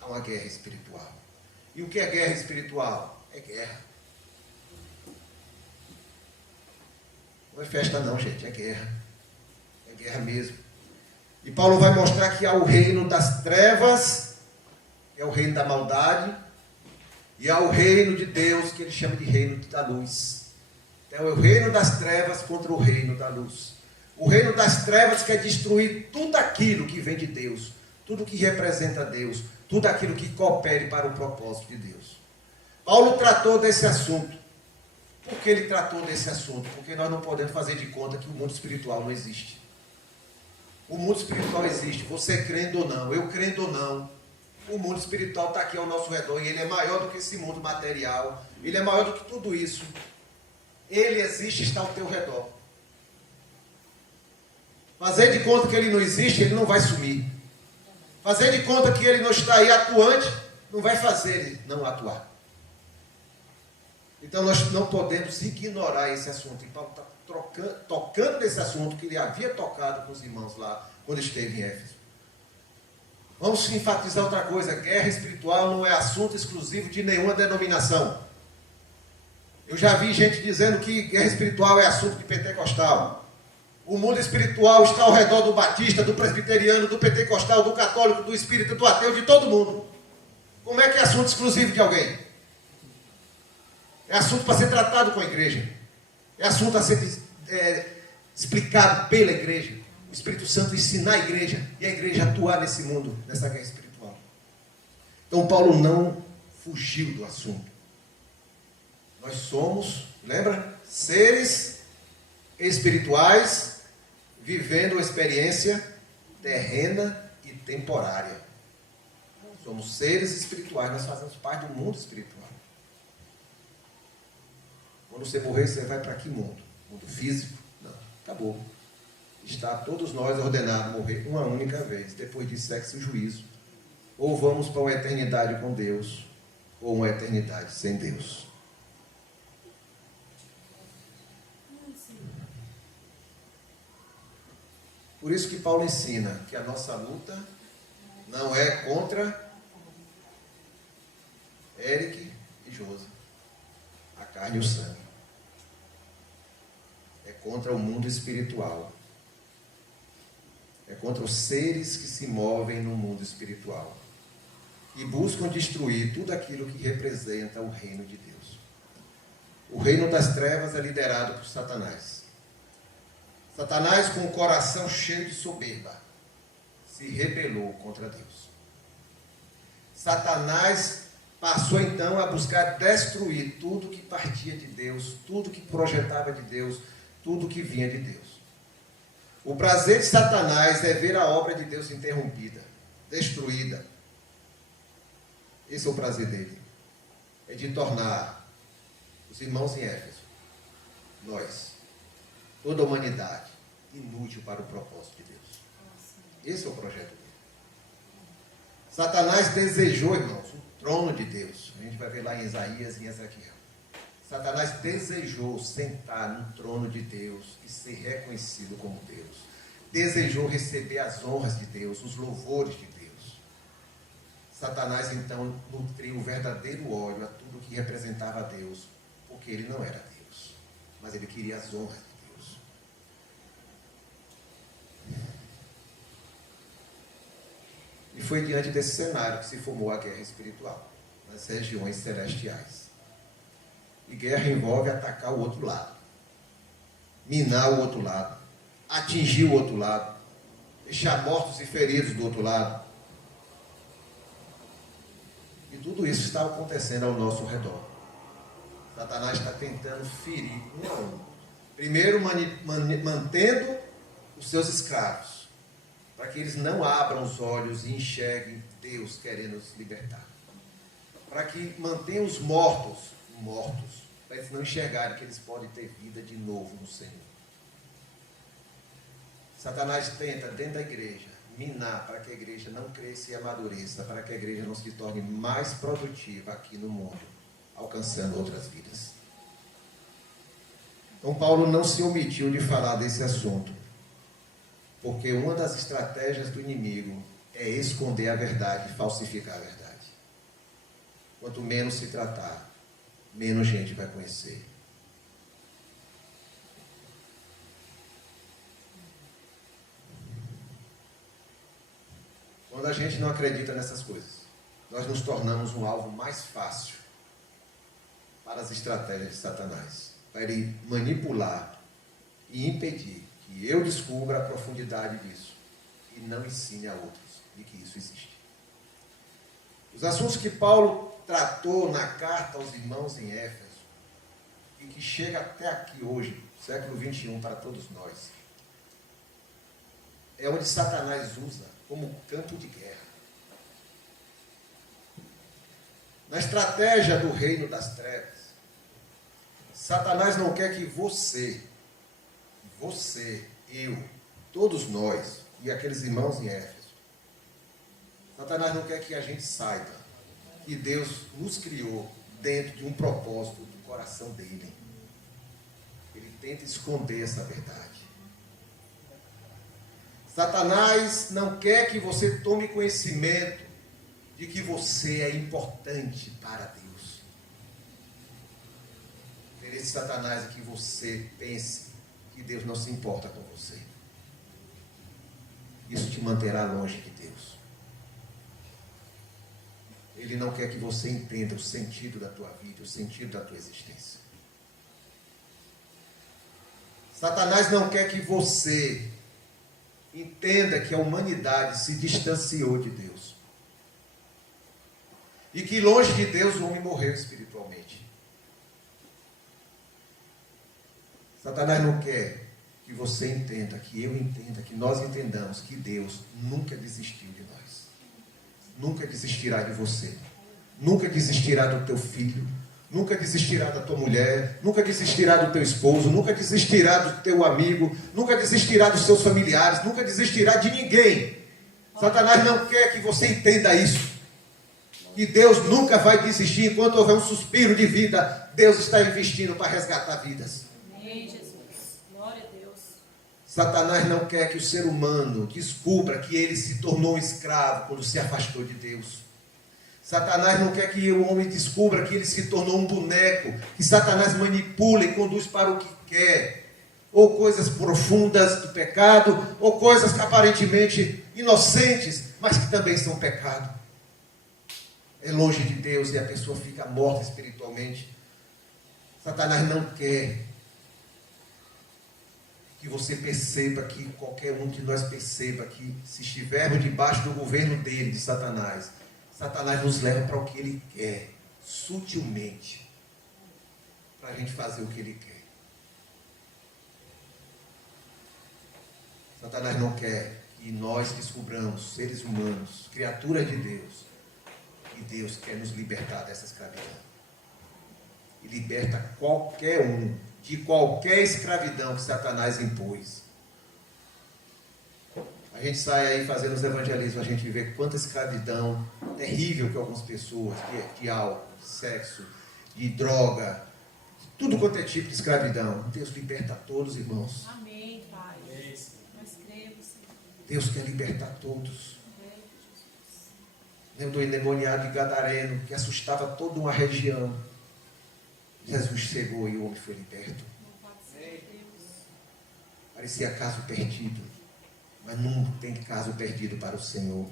Há uma guerra espiritual. E o que é guerra espiritual? É guerra. Não é festa não, gente, é guerra. É guerra mesmo. E Paulo vai mostrar que há o reino das trevas, é o reino da maldade, e há o reino de Deus, que ele chama de reino da luz. Então é o reino das trevas contra o reino da luz. O reino das trevas quer destruir tudo aquilo que vem de Deus, tudo que representa Deus, tudo aquilo que coopere para o propósito de Deus. Paulo tratou desse assunto. Por que ele tratou desse assunto? Porque nós não podemos fazer de conta que o mundo espiritual não existe. O mundo espiritual existe, você crendo ou não, eu crendo ou não. O mundo espiritual está aqui ao nosso redor e ele é maior do que esse mundo material. Ele é maior do que tudo isso. Ele existe e está ao teu redor. Fazer de conta que ele não existe, ele não vai sumir. Fazer de conta que ele não está aí atuante, não vai fazer ele não atuar. Então nós não podemos ignorar esse assunto. E Paulo está tocando nesse assunto que ele havia tocado com os irmãos lá, quando esteve em Éfeso. Vamos enfatizar outra coisa: guerra espiritual não é assunto exclusivo de nenhuma denominação. Eu já vi gente dizendo que guerra espiritual é assunto de pentecostal. O mundo espiritual está ao redor do batista, do presbiteriano, do pentecostal, do católico, do espírita, do ateu, de todo mundo. Como é que é assunto exclusivo de alguém? É assunto para ser tratado com a igreja. É assunto a ser explicado pela igreja. O Espírito Santo ensinar a igreja e a igreja atuar nesse mundo, nessa guerra espiritual. Então Paulo não fugiu do assunto. Nós somos, lembra? Seres espirituais vivendo uma experiência terrena e temporária. Somos seres espirituais, nós fazemos parte do mundo espiritual. Quando você morrer, você vai para que mundo? Mundo físico? Não, acabou. Está todos nós ordenados a morrer uma única vez. Depois disso, segue-se o juízo. Ou vamos para uma eternidade com Deus, ou uma eternidade sem Deus. Por isso que Paulo ensina que a nossa luta não é contra Eric e Josa, a carne e o sangue. É contra o mundo espiritual. É contra os seres que se movem no mundo espiritual e buscam destruir tudo aquilo que representa o reino de Deus. O reino das trevas é liderado por Satanás. Satanás, com o coração cheio de soberba, se rebelou contra Deus. Satanás passou então a buscar destruir tudo que partia de Deus, tudo que projetava de Deus, tudo que vinha de Deus. O prazer de Satanás é ver a obra de Deus interrompida, destruída. Esse é o prazer dele. É de tornar os irmãos em Éfeso, nós, toda a humanidade, inútil para o propósito de Deus. Esse é o projeto dele. Satanás desejou, irmãos, o trono de Deus. A gente vai ver lá em Isaías e em Ezequiel. Satanás desejou sentar no trono de Deus e ser reconhecido como Deus. desejou receber as honras de Deus, os louvores de Deus. Satanás, então, nutriu um verdadeiro ódio a tudo que representava a Deus, porque ele não era Deus, mas ele queria as honras de Deus. E foi diante desse cenário que se formou a guerra espiritual, nas regiões celestiais. E guerra envolve atacar o outro lado, minar o outro lado, atingir o outro lado, deixar mortos e feridos do outro lado. E tudo isso está acontecendo ao nosso redor. Satanás está tentando ferir um a um. Primeiro, mantendo os seus escravos, para que eles não abram os olhos e enxerguem Deus querendo os libertar. Para que mantenham os mortos, para eles não enxergarem que eles podem ter vida de novo no Senhor. Satanás tenta, dentro da igreja, minar para que a igreja não cresça e amadureça, para que a igreja não se torne mais produtiva aqui no mundo, alcançando outras vidas. Então Paulo não se omitiu de falar desse assunto, porque uma das estratégias do inimigo é esconder a verdade e falsificar a verdade. Quanto menos se tratar, menos gente vai conhecer. Quando a gente não acredita nessas coisas, nós nos tornamos um alvo mais fácil para as estratégias de Satanás, para ele manipular e impedir que eu descubra a profundidade disso e não ensine a outros de que isso existe. Os assuntos que Paulo tratou na carta aos irmãos em Éfeso e que chega até aqui hoje, século 21, para todos nós, é onde Satanás usa como campo de guerra. Na estratégia do reino das trevas, Satanás não quer que você, eu, todos nós e aqueles irmãos em Éfeso, Satanás não quer que a gente saiba que Deus nos criou dentro de um propósito do coração dele. Ele tenta esconder essa verdade. Satanás não quer que você tome conhecimento de que você é importante para Deus. O interesse de Satanás é que você pense que Deus não se importa com você. Isso te manterá longe de Deus. Ele não quer que você entenda o sentido da tua vida, o sentido da tua existência. Satanás não quer que você entenda que a humanidade se distanciou de Deus. E que longe de Deus o homem morreu espiritualmente. Satanás não quer que você entenda, que eu entenda, que nós entendamos que Deus nunca desistiu de nós. Nunca desistirá de você. Nunca desistirá do teu filho. Nunca desistirá da tua mulher. Nunca desistirá do teu esposo. Nunca desistirá do teu amigo. Nunca desistirá dos seus familiares. Nunca desistirá de ninguém. Satanás não quer que você entenda isso. Que Deus nunca vai desistir. Enquanto houver um suspiro de vida, Deus está investindo para resgatar vidas. Amém, Jesus. Glória a Deus. Satanás não quer que o ser humano descubra que ele se tornou um escravo quando se afastou de Deus. Satanás não quer que o homem descubra que ele se tornou um boneco, que Satanás manipula e conduz para o que quer, ou coisas profundas do pecado, ou coisas que aparentemente inocentes, mas que também são pecado. É longe de Deus e a pessoa fica morta espiritualmente. Satanás não quer que você perceba, que qualquer um de nós perceba que se estivermos debaixo do governo dele, de Satanás, Satanás nos leva para o que ele quer, sutilmente, para a gente fazer o que ele quer. Satanás não quer que nós descubramos, seres humanos, criaturas de Deus, que Deus quer nos libertar dessa escravidão. E liberta qualquer um de qualquer escravidão que Satanás impôs. A gente sai aí fazendo os evangelismos, a gente vê quanta escravidão terrível que algumas pessoas, de álcool, de sexo, de droga, tudo quanto é tipo de escravidão. Deus liberta a todos, irmãos. Amém, Pai. Nós cremos. Deus quer libertar todos. Lembro do endemoniado de Gadareno, que assustava toda uma região. Jesus chegou e o homem foi liberto. Parecia caso perdido, mas não tem caso perdido para o Senhor.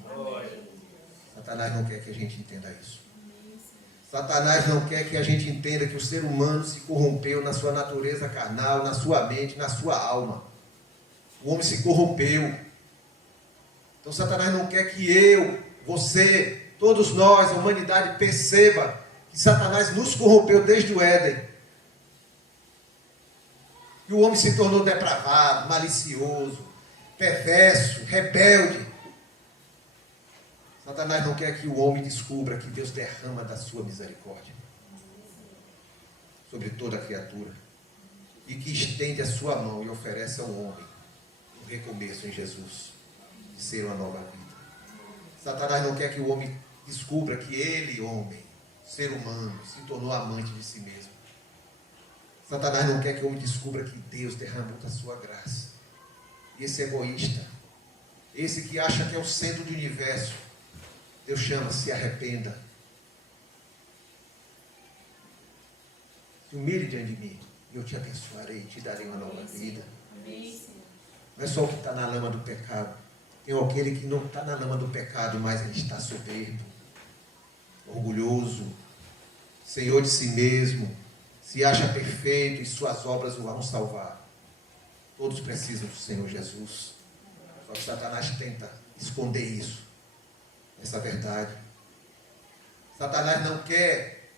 Satanás não quer que a gente entenda isso. Satanás não quer que a gente entenda que o ser humano se corrompeu na sua natureza carnal, na sua mente, na sua alma. O homem se corrompeu. Então Satanás não quer que eu, você, todos nós, a humanidade perceba que Satanás nos corrompeu desde o Éden. Que o homem se tornou depravado, malicioso, perverso, rebelde. Satanás não quer que o homem descubra que Deus derrama da sua misericórdia sobre toda a criatura e que estende a sua mão e oferece ao homem um recomeço em Jesus, de ser uma nova vida. Satanás não quer que o homem descubra que ele, homem, ser humano, se tornou amante de si mesmo. Satanás não quer que o homem descubra que Deus derramou da sua graça. E esse egoísta, esse que acha que é o centro do universo, Deus chama, se arrependa. Se humilhe diante de mim, e eu te abençoarei, te darei uma nova vida. Não é só o que está na lama do pecado. Tem aquele que não está na lama do pecado, mas ele está soberbo, orgulhoso, senhor de si mesmo, se acha perfeito e suas obras o vão salvar. Todos precisam do Senhor Jesus. Só que Satanás tenta esconder isso, essa verdade. Satanás não quer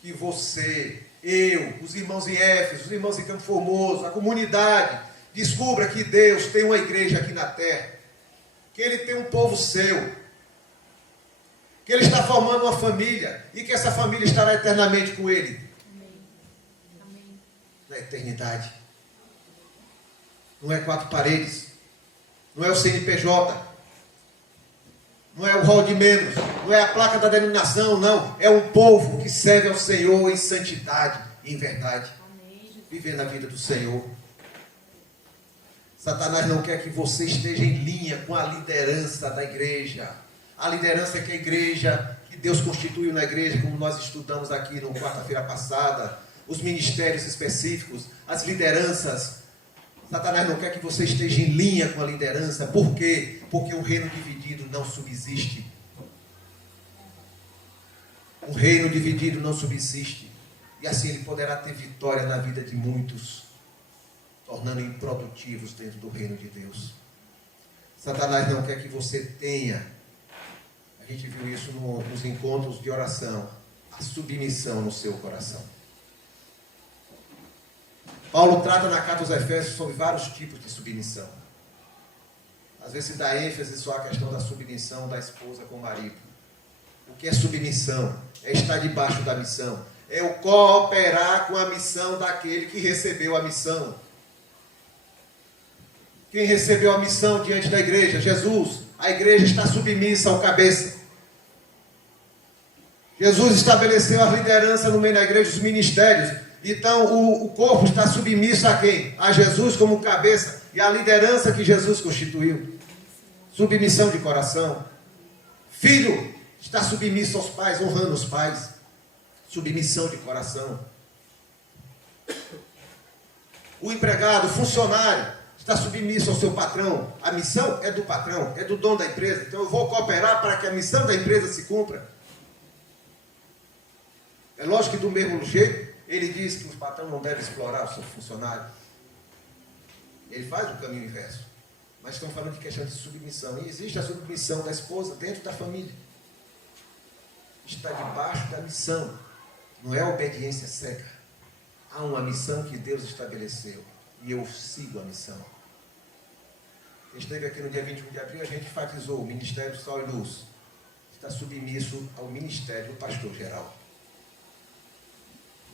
que você, eu, os irmãos em Éfeso, os irmãos em Campo Formoso, a comunidade, descubra que Deus tem uma igreja aqui na terra, que Ele tem um povo seu, que Ele está formando uma família e que essa família estará eternamente com Ele. Na eternidade. Não é 4 paredes, não é o CNPJ, não é o rol de membros, não é a placa da denominação, não. É um povo que serve ao Senhor em santidade e em verdade. Viver na vida do Senhor. Satanás não quer que você esteja em linha com a liderança da igreja. A liderança que a igreja, que Deus constituiu na igreja, como nós estudamos aqui na quarta-feira passada, os ministérios específicos, as lideranças. Satanás não quer que você esteja em linha com a liderança. Por quê? Porque um reino dividido não subsiste. Um reino dividido não subsiste. E assim ele poderá ter vitória na vida de muitos, tornando improdutivos dentro do reino de Deus. Satanás não quer que você tenha, a gente viu isso nos encontros de oração, a submissão no seu coração. Paulo trata na carta aos Efésios sobre vários tipos de submissão. Às vezes se dá ênfase só à questão da submissão da esposa com o marido. O que é submissão? É estar debaixo da missão. É o cooperar com a missão daquele que recebeu a missão. Quem recebeu a missão diante da igreja? Jesus. A igreja está submissa ao cabeça. Jesus estabeleceu a liderança no meio da igreja, os ministérios. Então o corpo está submisso a quem? A Jesus como cabeça e a liderança que Jesus constituiu. Submissão de coração. Filho está submisso aos pais, honrando os pais. Submissão de coração. O empregado, o funcionário, está submisso ao seu patrão. A missão é do patrão, é do dono da empresa. Então eu vou cooperar para que a missão da empresa se cumpra. É lógico que do mesmo jeito, ele diz que o patrão não deve explorar o seu funcionário. Ele faz o caminho inverso. Mas estamos falando de questão de submissão. E existe a submissão da esposa dentro da família. Está debaixo da missão. Não é obediência cega. Há uma missão que Deus estabeleceu. E eu sigo a missão. A gente esteve aqui no dia 21 de abril, a gente enfatizou o Ministério Sol e Luz. Está submisso ao Ministério do Pastor Geral.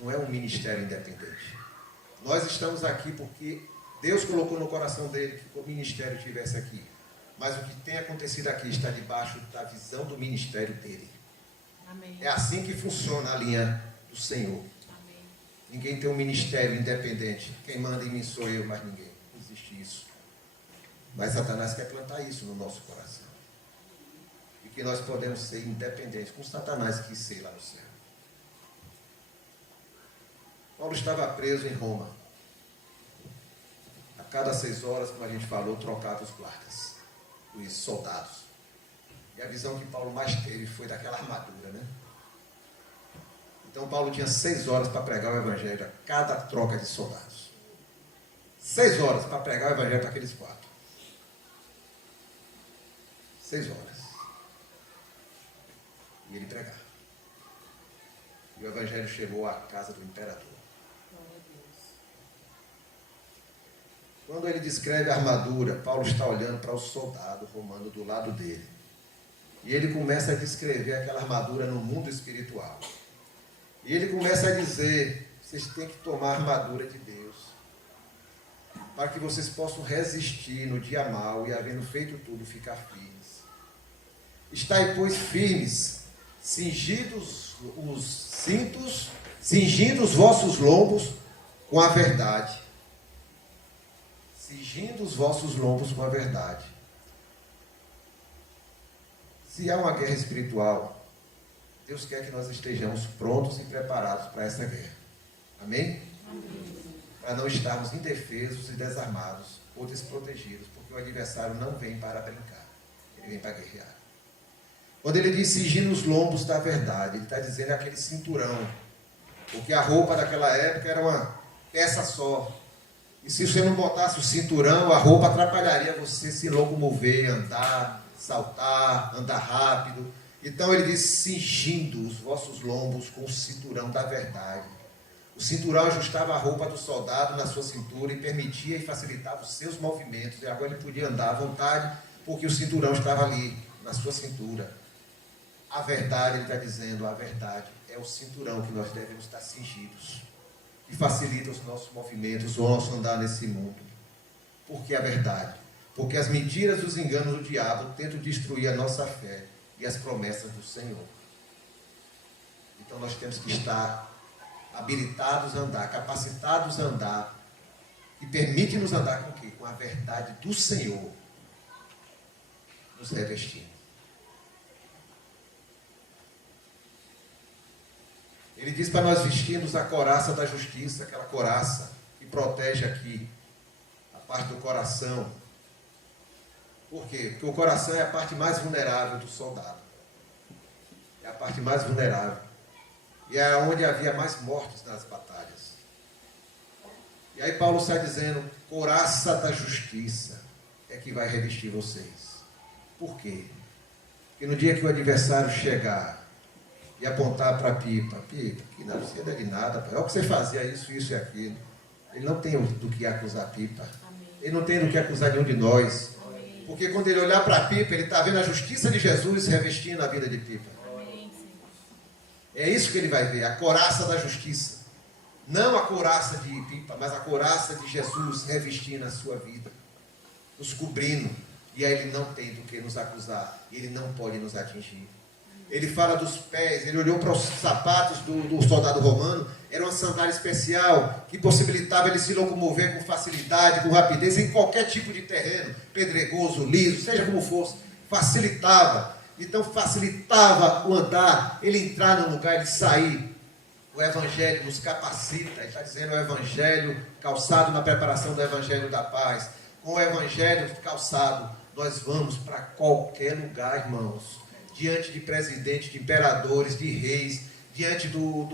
Não é um ministério independente. Nós estamos aqui porque Deus colocou no coração dele que o ministério estivesse aqui. Mas o que tem acontecido aqui está debaixo da visão do ministério dele. Amém. É assim que funciona a linha do Senhor. Amém. Ninguém tem um ministério independente. Quem manda em mim sou eu, mas ninguém. Não existe isso. Mas Satanás quer plantar isso no nosso coração. E que nós podemos ser independentes, como Satanás quis ser lá no céu. Paulo estava preso em Roma. A cada 6 horas, como a gente falou, trocava os guardas, os soldados. E a visão que Paulo mais teve foi daquela armadura, né? Então Paulo tinha 6 horas para pregar o evangelho a cada troca de soldados. 6 horas para pregar o evangelho para aqueles 4. 6 horas. E ele pregava. E o evangelho chegou à casa do imperador. Quando ele descreve a armadura, Paulo está olhando para o soldado romano do lado dele. E ele começa a descrever aquela armadura no mundo espiritual. E ele começa a dizer, vocês têm que tomar a armadura de Deus, para que vocês possam resistir no dia mau e, havendo feito tudo, ficar firmes. Estai, pois, firmes, cingidos os cintos, cingindo os vossos lombos com a verdade. Cingindo os vossos lombos com a verdade. Se há uma guerra espiritual, Deus quer que nós estejamos prontos e preparados para essa guerra. Amém? Amém. Para não estarmos indefesos e desarmados ou desprotegidos, porque o adversário não vem para brincar, ele vem para guerrear. Quando ele diz cingindo os lombos da verdade, ele está dizendo aquele cinturão, porque a roupa daquela época era uma peça só. E se você não botasse o cinturão, a roupa atrapalharia você se locomover, andar, saltar, andar rápido. Então ele diz, cingindo os vossos lombos com o cinturão da verdade. O cinturão ajustava a roupa do soldado na sua cintura e permitia e facilitava os seus movimentos. E agora ele podia andar à vontade, porque o cinturão estava ali, na sua cintura. A verdade, ele está dizendo, a verdade é o cinturão que nós devemos estar cingidos. E facilita os nossos movimentos, o nosso andar nesse mundo. Por que a verdade? Porque as mentiras e os enganos do diabo tentam destruir a nossa fé e as promessas do Senhor. Então nós temos que estar habilitados a andar, capacitados a andar, e permite-nos andar com o quê? Com a verdade do Senhor nos revestindo. Ele diz para nós vestirmos a couraça da justiça, aquela couraça que protege aqui a parte do coração. Por quê? Porque o coração é a parte mais vulnerável do soldado. É a parte mais vulnerável. E é onde havia mais mortes nas batalhas. E aí Paulo está dizendo, couraça da justiça é que vai revestir vocês. Por quê? Porque no dia que o adversário chegar e apontar para a pipa, que não precisa de nada, olha o que você fazia, isso e aquilo. Ele não tem do que acusar a pipa. Ele não tem do que acusar nenhum de nós. Porque quando ele olhar para a pipa, ele está vendo a justiça de Jesus revestindo a vida de pipa. É isso que ele vai ver, a couraça da justiça. Não a couraça de pipa, mas a couraça de Jesus revestindo a sua vida, nos cobrindo. E aí ele não tem do que nos acusar, ele não pode nos atingir. Ele fala dos pés, ele olhou para os sapatos do soldado romano, era uma sandália especial que possibilitava ele se locomover com facilidade, com rapidez, em qualquer tipo de terreno, pedregoso, liso, seja como fosse, facilitava. Então facilitava o andar, ele entrar num lugar, ele sair. O Evangelho nos capacita, ele está dizendo o Evangelho calçado na preparação do Evangelho da paz. Com o Evangelho calçado, nós vamos para qualquer lugar, irmãos. Diante de presidentes, de imperadores, de reis, diante do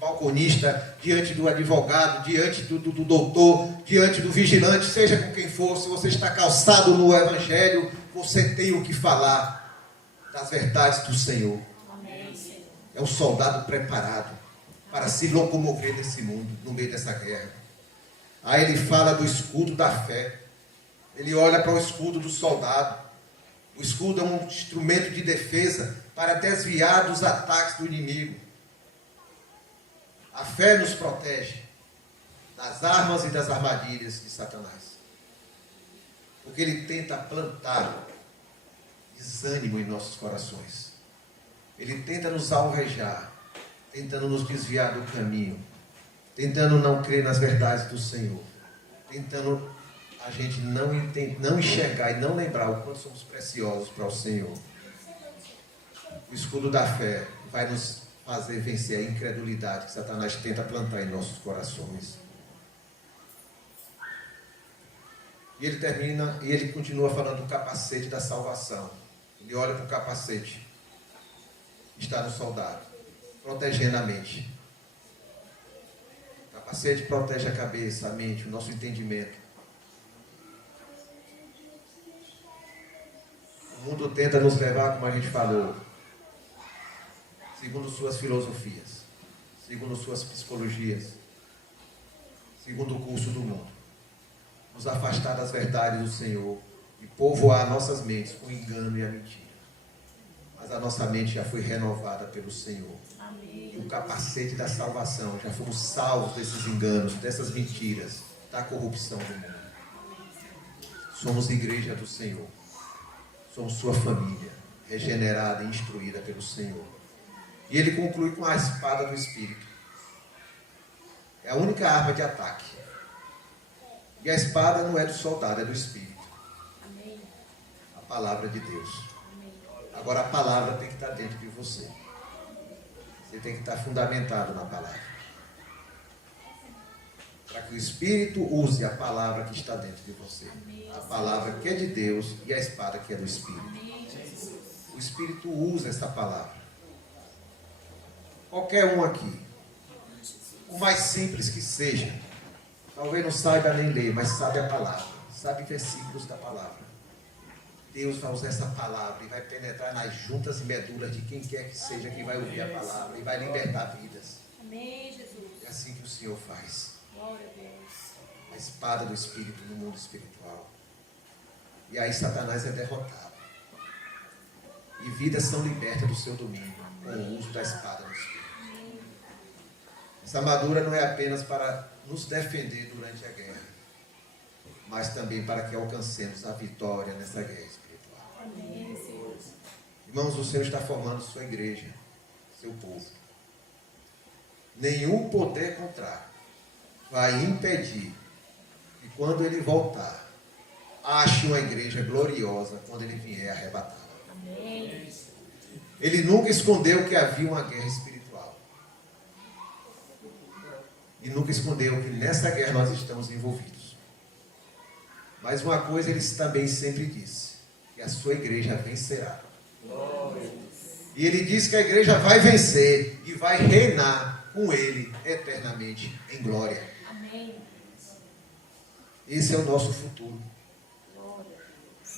balconista, diante do advogado, diante do doutor, diante do vigilante, seja com quem for, se você está calçado no Evangelho, você tem o que falar das verdades do Senhor. Amém. É um soldado preparado para se locomover nesse mundo, no meio dessa guerra. Aí ele fala do escudo da fé. Ele olha para o escudo do soldado. O escudo é um instrumento de defesa para desviar dos ataques do inimigo. A fé nos protege das armas e das armadilhas de Satanás. Porque ele tenta plantar desânimo em nossos corações. Ele tenta nos alvejar, tentando nos desviar do caminho, tentando não crer nas verdades do Senhor, tentando a gente não enxergar e não lembrar o quanto somos preciosos para o Senhor. O escudo da fé vai nos fazer vencer a incredulidade que Satanás tenta plantar em nossos corações. E ele termina, e ele continua falando do capacete da salvação. Ele olha para o capacete, está no soldado, protegendo a mente. O capacete protege a cabeça, a mente, o nosso entendimento. O mundo tenta nos levar, como a gente falou, segundo suas filosofias, segundo suas psicologias, segundo o curso do mundo. Nos afastar das verdades do Senhor e povoar nossas mentes com o engano e a mentira. Mas a nossa mente já foi renovada pelo Senhor. Amém. E o capacete da salvação, já fomos salvos desses enganos, dessas mentiras, da corrupção do mundo. Somos igreja do Senhor. Somos sua família, regenerada e instruída pelo Senhor. E ele conclui com a espada do Espírito. É a única arma de ataque. E a espada não é do soldado, é do Espírito. Amém. A palavra de Deus. Amém. Agora a palavra tem que estar dentro de você. Você tem que estar fundamentado na palavra. Para que o Espírito use a palavra que está dentro de você. Amém. A palavra que é de Deus e a espada que é do Espírito. Amém. O Espírito usa essa palavra. Qualquer um aqui, o mais simples que seja, talvez não saiba nem ler, mas sabe a palavra, sabe versículos da palavra. Deus vai usar essa palavra e vai penetrar nas juntas e medulas de quem quer que seja que vai ouvir a palavra e vai libertar vidas. Amém, Jesus. É assim que o Senhor faz. Glória a Deus. A espada do Espírito no mundo espiritual. E aí Satanás é derrotado. E vidas são libertas do seu domínio com o uso da espada do Espírito. Essa armadura não é apenas para nos defender durante a guerra, mas também para que alcancemos a vitória nessa guerra espiritual. Amém, Senhor. Irmãos, o Senhor está formando sua igreja, seu povo. Nenhum poder contrário vai impedir que quando ele voltar, ache uma igreja gloriosa quando ele vier arrebatá-la. Amém. Ele nunca escondeu que havia uma guerra espiritual. E nunca escondeu que nessa guerra nós estamos envolvidos. Mas uma coisa ele também sempre disse, que a sua igreja vencerá. E ele disse que a igreja vai vencer e vai reinar com ele eternamente em glória. Amém. Esse é o nosso futuro.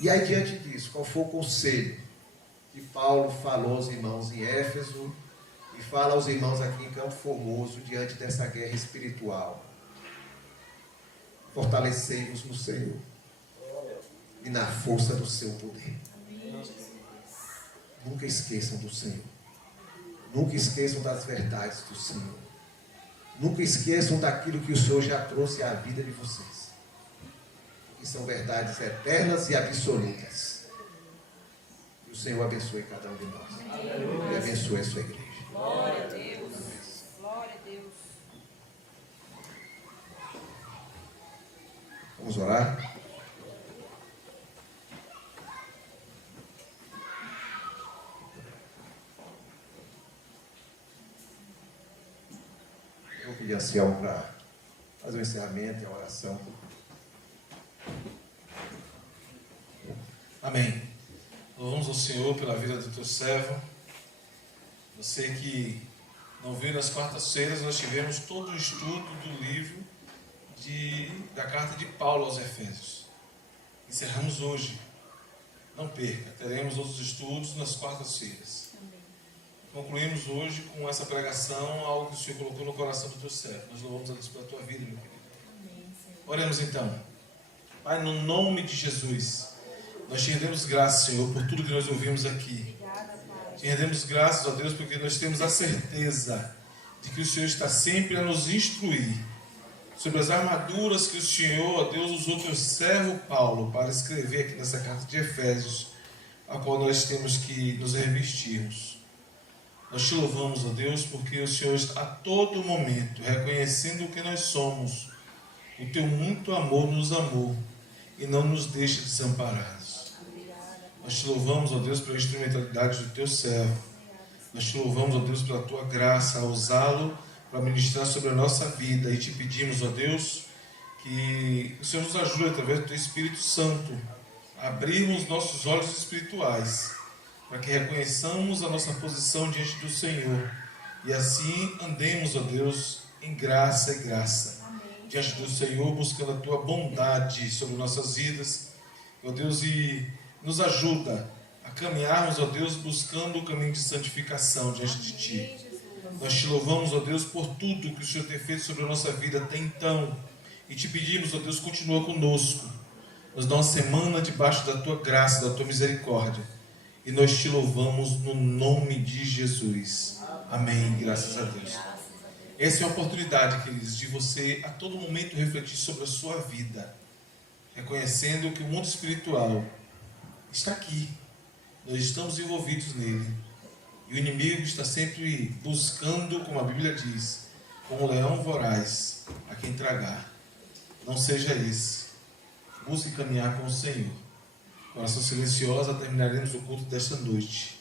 E aí diante disso, qual foi o conselho que Paulo falou aos irmãos em Éfeso e fala aos irmãos aqui em Campo Formoso diante dessa guerra espiritual? Fortalecei-vos no Senhor e na força do seu poder. Nunca esqueçam do Senhor. Nunca esqueçam das verdades do Senhor. Nunca esqueçam daquilo que o Senhor já trouxe à vida de vocês. Que são verdades eternas e absolutas. Que o Senhor abençoe cada um de nós. E abençoe a sua igreja. Glória a Deus. Glória a Deus. Vamos orar? Eu vou pedir a Ciel para fazer o encerramento e a oração. Amém. Louvamos ao Senhor pela vida do teu servo. Você que não veio nas quartas-feiras, nós tivemos todo o estudo do livro da carta de Paulo aos Efésios. Encerramos hoje. Não perca, teremos outros estudos nas quartas-feiras. Concluímos hoje com essa pregação, algo que o Senhor colocou no coração do teu servo. Nós louvamos a Deus pela tua vida, meu querido. Oremos então. Pai, no nome de Jesus, nós te rendemos graças, Senhor, por tudo que nós ouvimos aqui. Te rendemos graças a Deus porque nós temos a certeza de que o Senhor está sempre a nos instruir sobre as armaduras que o Senhor, ó Deus, usou teu servo Paulo para escrever aqui nessa carta de Efésios, a qual nós temos que nos revestirmos. Nós te louvamos, ó Deus, porque o Senhor está a todo momento reconhecendo o que nós somos. O teu muito amor nos amou e não nos deixe desamparados. Nós te louvamos, ó Deus, pela instrumentalidade do teu servo. Nós te louvamos, ó Deus, pela tua graça a usá-lo para ministrar sobre a nossa vida. E te pedimos, ó Deus, que o Senhor nos ajude através do teu Espírito Santo a abrirmos nossos olhos espirituais, para que reconheçamos a nossa posição diante do Senhor e assim andemos, ó Deus, em graça e graça diante do Senhor, buscando a tua bondade sobre nossas vidas, ó Deus, e nos ajuda a caminharmos, ó Deus, buscando o caminho de santificação diante de ti. Nós te louvamos, ó Deus, por tudo que o Senhor tem feito sobre a nossa vida até então, e te pedimos, ó Deus, continua conosco, nos dá uma semana debaixo da tua graça, da tua misericórdia, e nós te louvamos no nome de Jesus. Amém, graças a Deus. Essa é a oportunidade, queridos, de você a todo momento refletir sobre a sua vida, reconhecendo que o mundo espiritual está aqui, nós estamos envolvidos nele, e o inimigo está sempre buscando, como a Bíblia diz, como um leão voraz, a quem tragar. Não seja esse. Busque caminhar com o Senhor. Oração silenciosa, terminaremos o culto desta noite.